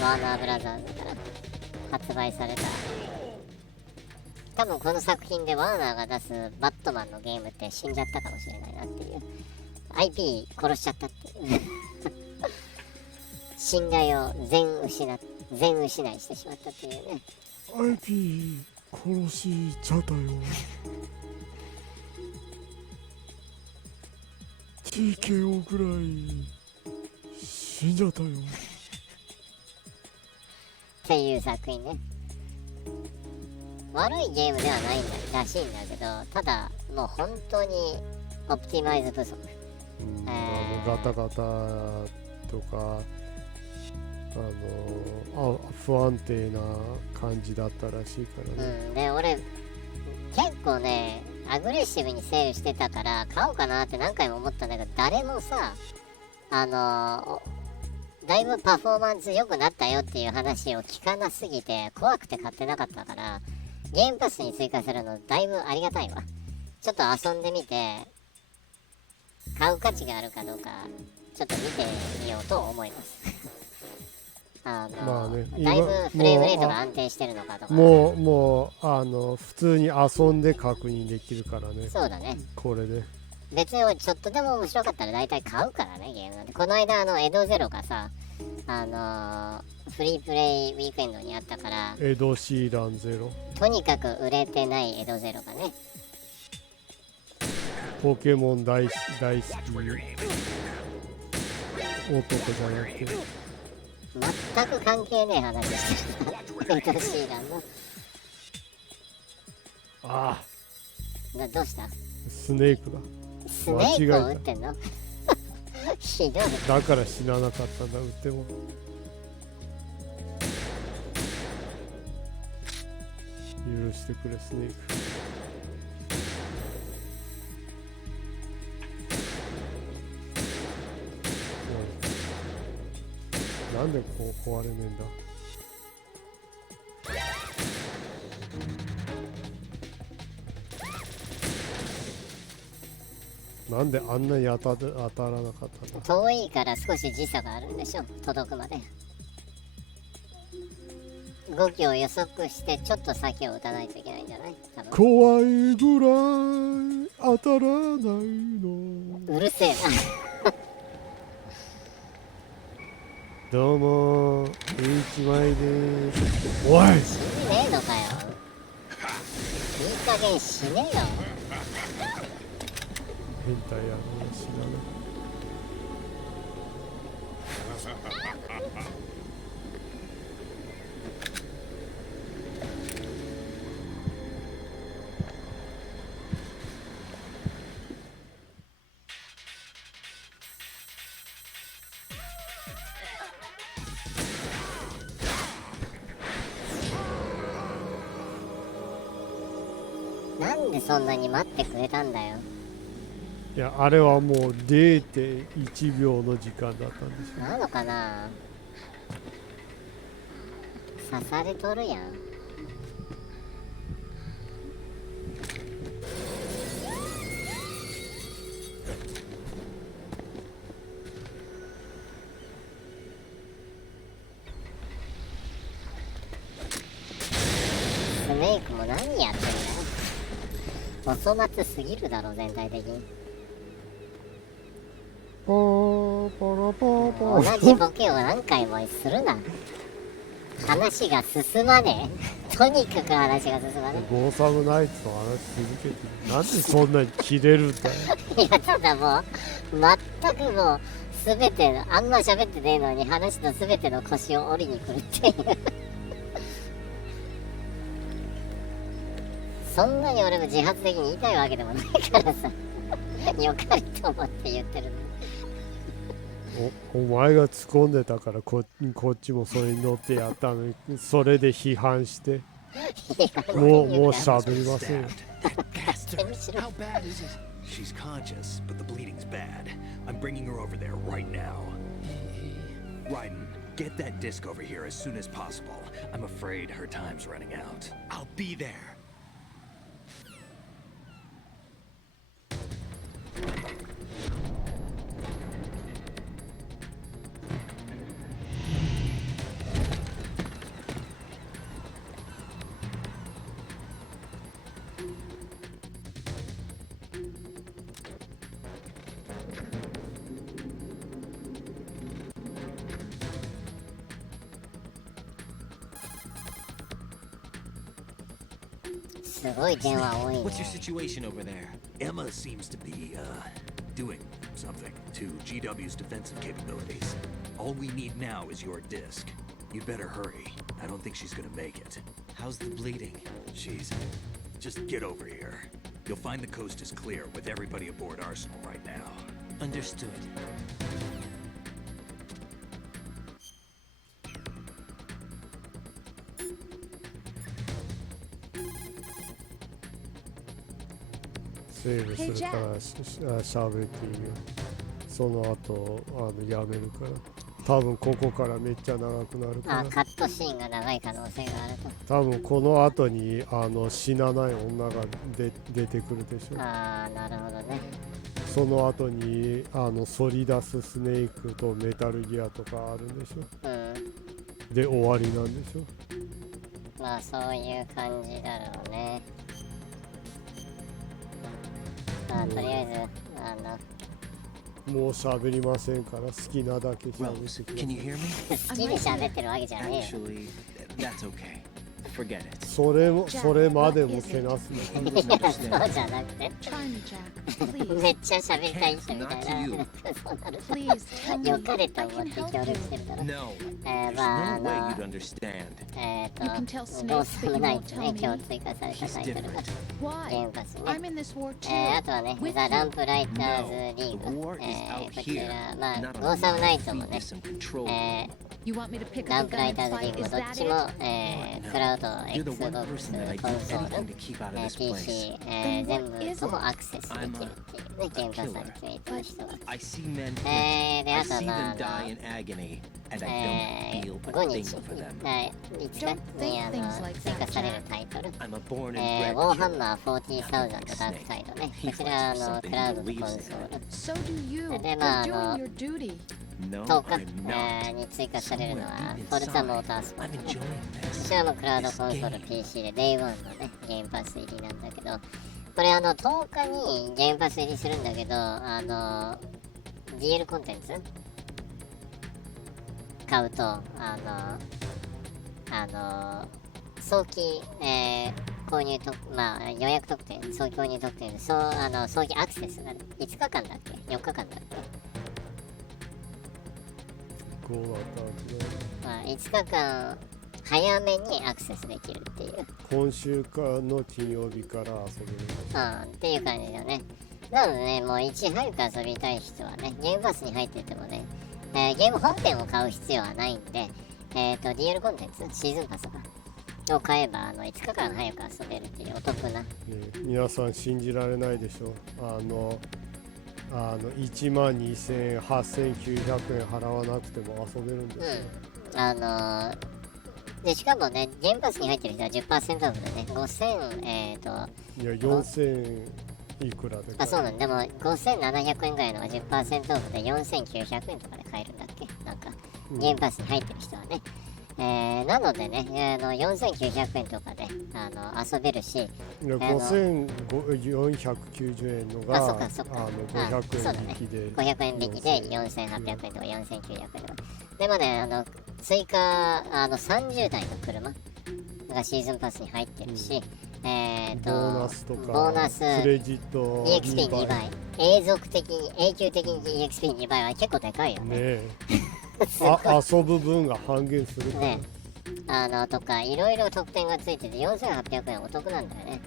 ワーナーブラザーズから発売された。多分この作品でワーナーが出すバットマンのゲームって死んじゃったかもしれないなっていう、 IP 殺しちゃったっていう信頼を全失いしてしまったっていうね。 IP 殺しちゃったよTKO ぐらい死んじゃったよっていう作品ね。悪いゲームではないらしいんだけど、ただもう本当にオプティマイズ不足、ガタガタとか不安定な感じだったらしいからね。で俺結構ねアグレッシブにセールしてたから買おうかなって何回も思ったんだけど、誰もさだいぶパフォーマンス良くなったよっていう話を聞かなすぎて怖くて買ってなかったから、ゲームパスに追加するのだいぶありがたいわ。ちょっと遊んでみて買う価値があるかどうかちょっと見てみようと思いますまあね、だいぶフレームレートが安定してるのかとか、もう普通に遊んで確認できるからね。そうだね、これで別にちょっとでも面白かったら大体買うからね、ゲームなんで。この間エドゼロがさフリープレイウィークエンドにあったから、エドシーランゼロ、とにかく売れてないエドゼロがね、ポケモン大好き男じゃなくて全く関係ねえ話してたエドシーランのどうした？スネークだ。スネークを撃ってんのひどい。だから死ななかったんだ、撃っても。許してくれスネーク。なんでこう壊れねえんだ。なんであんなに当たらなかったんだ。遠いから少し時差があるんでしょ、届くまで。動きを予測してちょっと先を打たないといけないんじゃない？多分怖いぐらい当たらないの。うるせえなどうもHマイです。おい死んでねえのかよ。聞いて加減しねえよ。変態やろうしなね。なんでそんなに待ってくれたんだよ。いや、あれはもう 0.1 秒の時間だったんですよ。なのかな。刺されとるやん。スネークも何やってんだよ。お粗末すぎるだろ全体的に。ポーポロポーポー。同じボケを何回もするな。話が進まねえ。とにかく話が進まねゴーサムナイツの話続けて、なんでそんなに切れるんだよ。え。いや、ただもう全くもう全てのあんま喋ってねえのに話の全ての腰を折りに来るっていう。そんなに俺も自発的に言いたいわけでもないからさ。よかれと思って言ってるの。お前が突っ込んでたからこっちもそれに乗ってやったのに、それで批判してもう喋りませんよ。 How bad is it? She's conscious, but the bleeding's bad. I'm bringing her over there right now. Raiden, get that disc over here as soon as possible. I'm afraid her time's running out. I'll be there. すごい電話多いね。 What's your situation over there? Emma seems to be, doing something to GW's defensive capabilities. All we need now is your disc. You better hurry. I don't think she's gonna make it. How's the bleeding? Just get over here. You'll find the coast is clear with everybody aboard Arsenal right now. Understood. セーブするからしゃべっていいよ。その後やめるから。多分ここからめっちゃ長くなるから。カットシーンが長い可能性があると。多分この後に死なない女が出てくるでしょ。なるほどね。その後にソリダススネークとメタルギアとかあるんでしょ。で終わりなんでしょ。まあそういう感じだろうね。とりあえずもう喋りませんから好きなだけ喋ってください。 Can you hear me? 好きで喋ってるわけじゃねえよ。 Actually, that's okay. Forget it. それまでもけなすね。いや、そうじゃなくて Try me, Jack. Please. めっちゃ喋りたい人みたいな。 そうなる Please tell me. よかれと思って協力してるから。 No. まあ No way you'd understand. You can tell ゴー Snake, サ but ム you ナイ won't ツ tell ね、 me. 今日追加された He's タイトルが different. ゲ Why? ームパスね。 I'm in this war too. あとはね、 With ザ・ラン you. プライターズリー The グ。 war is out こち here. ら、まあ、 Not ゴーサムナイツ on も my ね feet, some control. You want me to pick ラ up ン the プラ gun イター and ズリー fight? グも Is どっ that ちも、 it? クラウド、You're the one Xbox、 person that I'd コ do ンソール、 anything to keep out of this place. PC、全部ともアクセスできるっていうね、ゲームパスアクティビティの人は。 I see men. で、 I あと see ま them あ、die in agony, and I don't feel 5 a 日 thing for them. 5日に追加されるタイトル。 I'm a born ウ and ォ bred ーハン killer. マー40,000ダークサイドね。こちらクラウドとコンソール。 So do you. And then, You're doing your duty. No, 10 I'm 日 not. に追加されるのは Somewhere フォルツァモー deep タースポー inside, ツ I'm enjoying こ this. ちらもクラウドコンソール PC で Day1 のねゲームパス入りなんだけど、これ10日にゲームパス入りするんだけど、DL コンテンツ買うと早期、購入と、まあ、予約特典、早期購入特典、早期アクセスが5日間だっけ ?4 日間だっけこうだったまあ、5日間早めにアクセスできるっていう。今週間の金曜日から遊べるんです。っていう感じだね。なのでね、もういち早く遊びたい人はね、ゲームパスに入っててもね、ゲーム本編を買う必要はないんで、DL コンテンツ、シーズンパスを買えば5日間早く遊べるっていうお得な。皆さん信じられないでしょ。12,000円、8,900円払わなくても遊べるんですよ。でしかもね、ゲームパスに入ってる人は 10% オフでね、5000、いや、4000いくらで買える。そうなんでも5700円ぐらいのが 10% オフで4900円とかで買えるんだっけなんか、ゲームパスに入ってる人はね。なのでね、4900円とかで遊べるし、いや5,490円のが500円引きで、500円引きで4800円とか4900円とかでもね、追加30台の車がシーズンパスに入ってるし、ボーナスとかボーナスクレジット EXP2 倍、永久的に EXP2 倍は結構でかいよね。遊ぶ分が半減するね。とかいろいろ特典がついてて4800円お得なんだよね。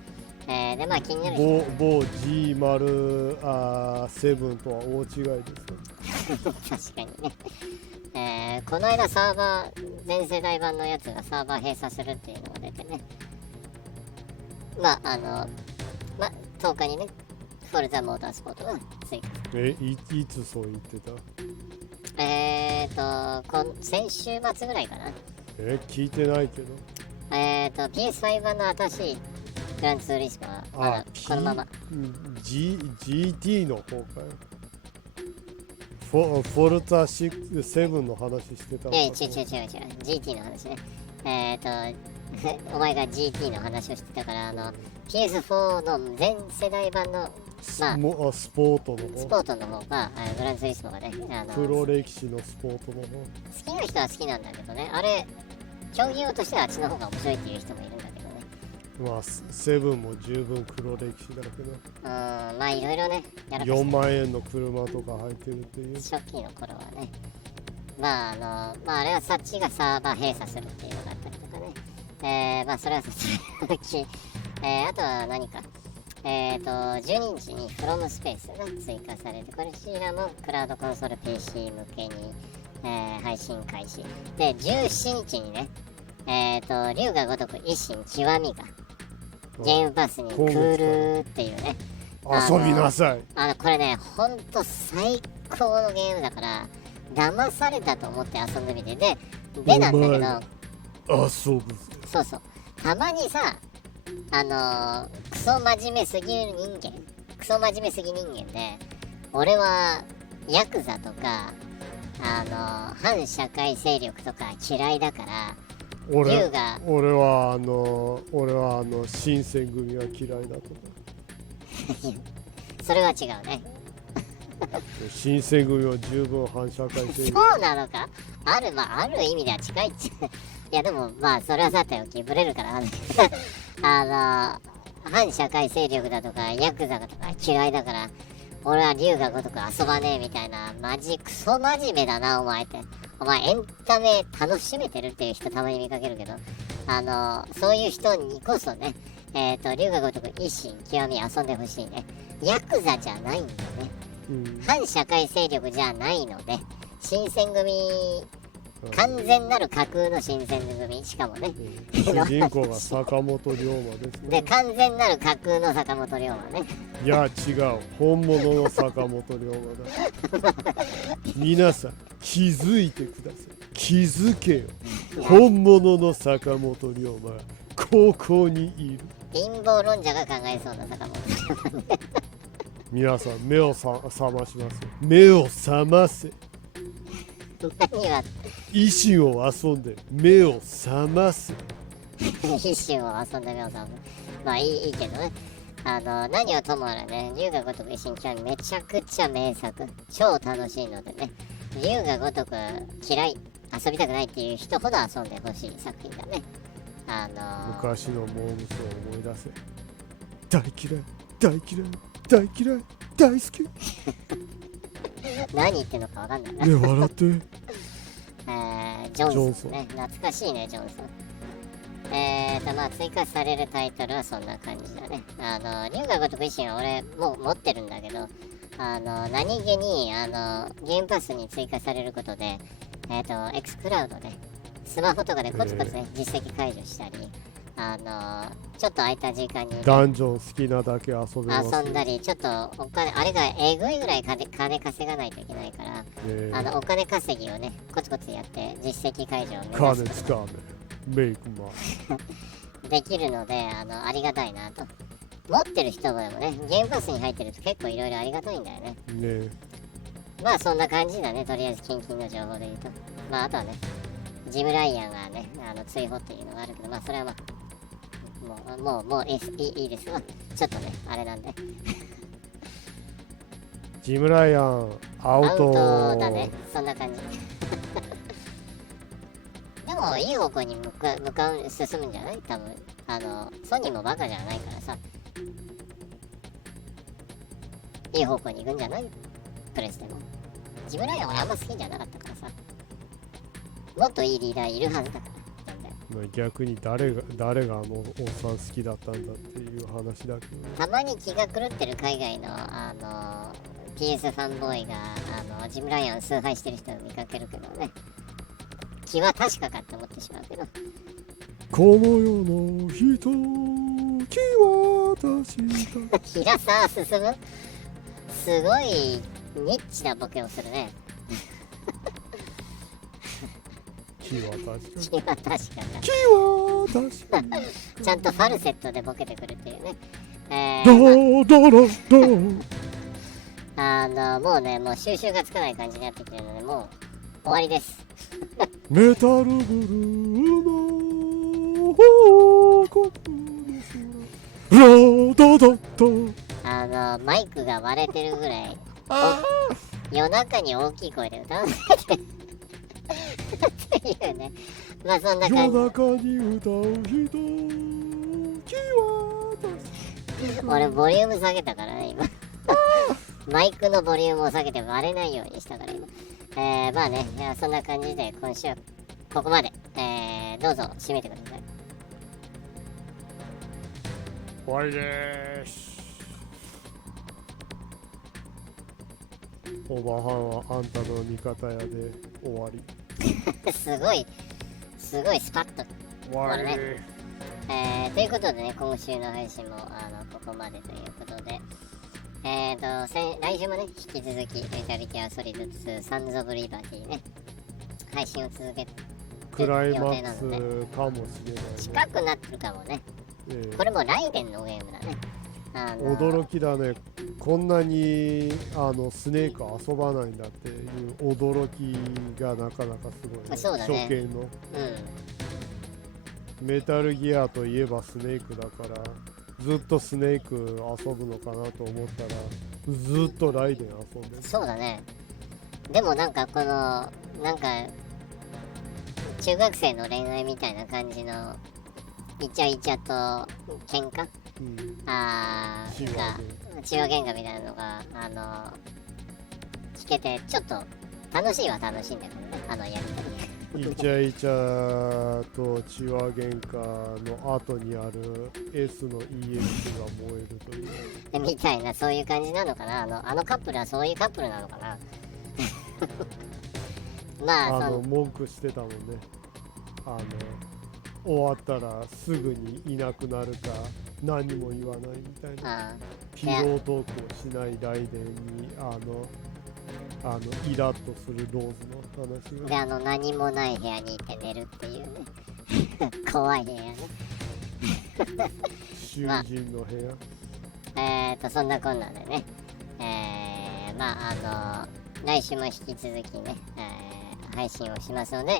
でまあ気になる人某 G07 とは大違いです確かにね。この間サーバー全世代版のやつがサーバー閉鎖するっていうのが出てね、10日にねフォルザモータースポートが追加。いつそう言ってた？先週末ぐらいかな。聞いてないけど。PS5 版の新しいグランツーリスモはまだこのまま。GT の方かよ。フォルタ7の話してたのか。違う GT の話ね。お前が GT の話をしてたからPS4 の全世代版のスポートの方がグランツーリスモがね黒歴史のスポートの方。好きな人は好きなんだけどね、あれ競技用としてはあっちの方が面白いっていう人もいるんだけどね。まあ7も十分黒歴史だけど、まあいろいろねやらかして4万円の車とか入ってるっていう。初期の頃はね、あれはそっちがサーバー閉鎖するっていうのがあったりとかね、それはそっちあとは何か12日にフロムスペースが追加されて、これちらもクラウドコンソール PC 向けに、配信開始で、17日にね龍が如く一心極みがゲームパスに来るっていうね。遊びなさい。これねほんと最高のゲームだから騙されたと思って遊んでみて、でなんだけど遊ぶ。そうたまにさクソ真面目すぎ人間で、俺はヤクザとか反社会勢力とか嫌いだから、俺は新選組は嫌いだとかそれは違うね新選組は十分反社会勢力そうなのか。ある意味では近いっちゃいやでもそれはさておきブレるから反社会勢力だとかヤクザとか嫌いだから、俺は龍が如く遊ばねえみたいな、クソ真面目だなお前って。お前エンタメ楽しめてるっていう人たまに見かけるけど、そういう人にこそね龍が如く一心極み遊んでほしいね。ヤクザじゃないんだね、反社会勢力じゃないので、新選組完全なる架空の新選組、しかもね主人公が坂本龍馬ですね。で完全なる架空の坂本龍馬ね。いや違う、本物の坂本龍馬だ皆さん気づいてください。気づけよ、本物の坂本龍馬がここにいる。陰謀論者が考えそうな坂本龍馬皆さん目を覚まします。目を覚ませ。何が維新を遊んで目を覚ます一瞬を遊んで目を覚ます。いいけどね。何はともあれね、龍が如く一心極みめちゃくちゃ名作、超楽しいのでね、龍が如く嫌い、遊びたくないっていう人ほど遊んでほしい作品だね。昔のモームスを思い出せ。大嫌い大嫌い大嫌い大好き何言ってんのかわかんないな。ね、笑ってジョンソンね、懐かしいね、ジョンソン。まあ追加されるタイトルはそんな感じだね。龍が如く維新は俺もう持ってるんだけど、何気にゲームパスに追加されることで、X クラウドでスマホとかでコツコツね、実績解除したり、ちょっと空いた時間に、ね、ダンジョン好きなだけ遊べます。遊んだり、ちょっとお金、あれがえぐいぐらい金稼がないといけないから、お金稼ぎをね、コツコツやって実績解除を目指す。金使うね。メイクマンできるので、ありがたいなと。持ってる人もね、ゲームパスに入ってると結構いろいろありがたいんだよね。ね。まあそんな感じだね、とりあえず近々の情報で言うと。まああとはね、ジム・ライアンがね、追放っていうのがあるけど、まあそれはまあ、もういいですわ。ちょっとね、あれなんで。ジム・ライアン、アウトだね、そんな感じ。でも、いい方向に進むんじゃない多分。ソニーもバカじゃないからさ。いい方向に行くんじゃないプレステも。ジム・ライアン俺あんま好きじゃなかったからさ。もっといいリーダーいるはずだから。逆に誰がおっさん好きだったんだっていう話だけど、たまに気が狂ってる海外のPS ファンボーイがジム・ライアン崇拝してる人を見かけるけどね、気は確かかって思ってしまうけど、この世の人気は確か平沢進すごいニッチなボケをするね。気は確かに。気は確かに。気は確かに。ちゃんとファルセットでボケてくるっていうね。もうね、もう収集がつかない感じになってきてるので、もう終わりです。メタルブルーの報告ロードドット。マイクが割れてるぐらい、夜中に大きい声で歌わないで。っていうね、まあそんな感じ。夜中に歌う人気は俺ボリューム下げたからね今。マイクのボリュームを下げて割れないようにしたから今。まあね、そんな感じで今週はここまで。どうぞ締めてください。終わりです。おばはんはあんたの味方やで終わり。すごいスパッと終わるね。ということでね、今週の配信もここまでということで、来週もね、引き続きメタルギアソリッド2サンズ・オブ・リバティね、配信を続けてクライマックスかもしれない、ね、近くなってるかもね。これもライデンのゲームだね。驚きだね。こんなにスネーク遊ばないんだっていう驚きがなかなかすごい、ね。そうだね。初見の、メタルギアといえばスネークだからずっとスネーク遊ぶのかなと思ったらずっとライデン遊んでる。そうだね。でもなんかこのなんか中学生の恋愛みたいな感じのイチャイチャと喧嘩、血話喧嘩みたいなのが聞けてちょっと楽しいは楽しいんだけどね、やりとり。イチャイチャと血話喧嘩の後にある S の EX が燃えるというみたいな、そういう感じなのかな。あのカップルはそういうカップルなのかな。まあ文句してたもんね。終わったらすぐにいなくなるか何も言わないみたいな、ピロートークをしないライデンにイラッとするローズの話がで何もない部屋にいて寝るっていうね。怖い部屋ね。囚人の部屋、そんなこんなんでね、来週も引き続きね、配信をしますので、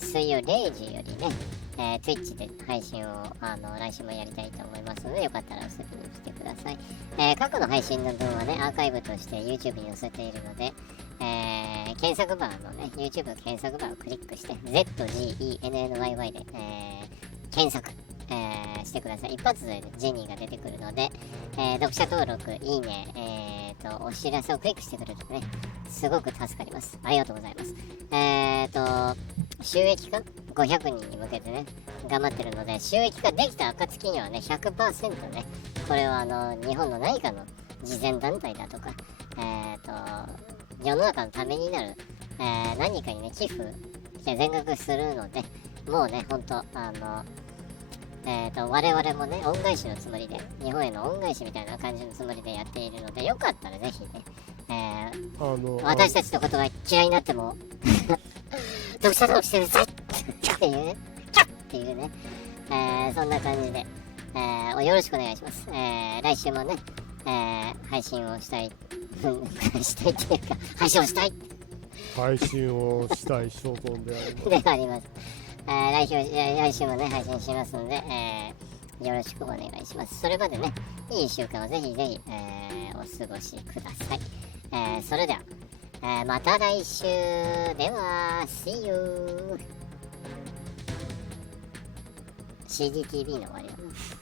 水曜0時よりね、Twitch で配信を来週もやりたいと思いますので、よかったら遊びに来てください。過去の配信の分はね、アーカイブとして YouTube に載せているので、検索バーのね、YouTube 検索バーをクリックして、ZGENNYY で、検索、してください。一発でジェニーが出てくるので、読者登録、いいね、お知らせをクリックしてくれるとね、すごく助かります。ありがとうございます。収益化500人に向けてね、頑張ってるので、収益化できた暁にはね、100% ね、これは日本の何かの慈善団体だとか、世の中のためになる、何かにね、寄付して全額するので、もうね、ほんと、我々もね、恩返しのつもりで、日本への恩返しみたいな感じのつもりでやっているので、よかったらぜひね、私たちのことが嫌いになっても、読者登録してくださいっていうね、っていうね、そんな感じで、よろしくお願いします。来週もね、配信をしたい、したいっていうか、配信をしたい配信をしたい所存であります。であります。来週もね、配信しますので、よろしくお願いします。それまでね、いい週間をぜひぜひ、お過ごしください。それでは、また来週では、See you! CDTV の終わりだな。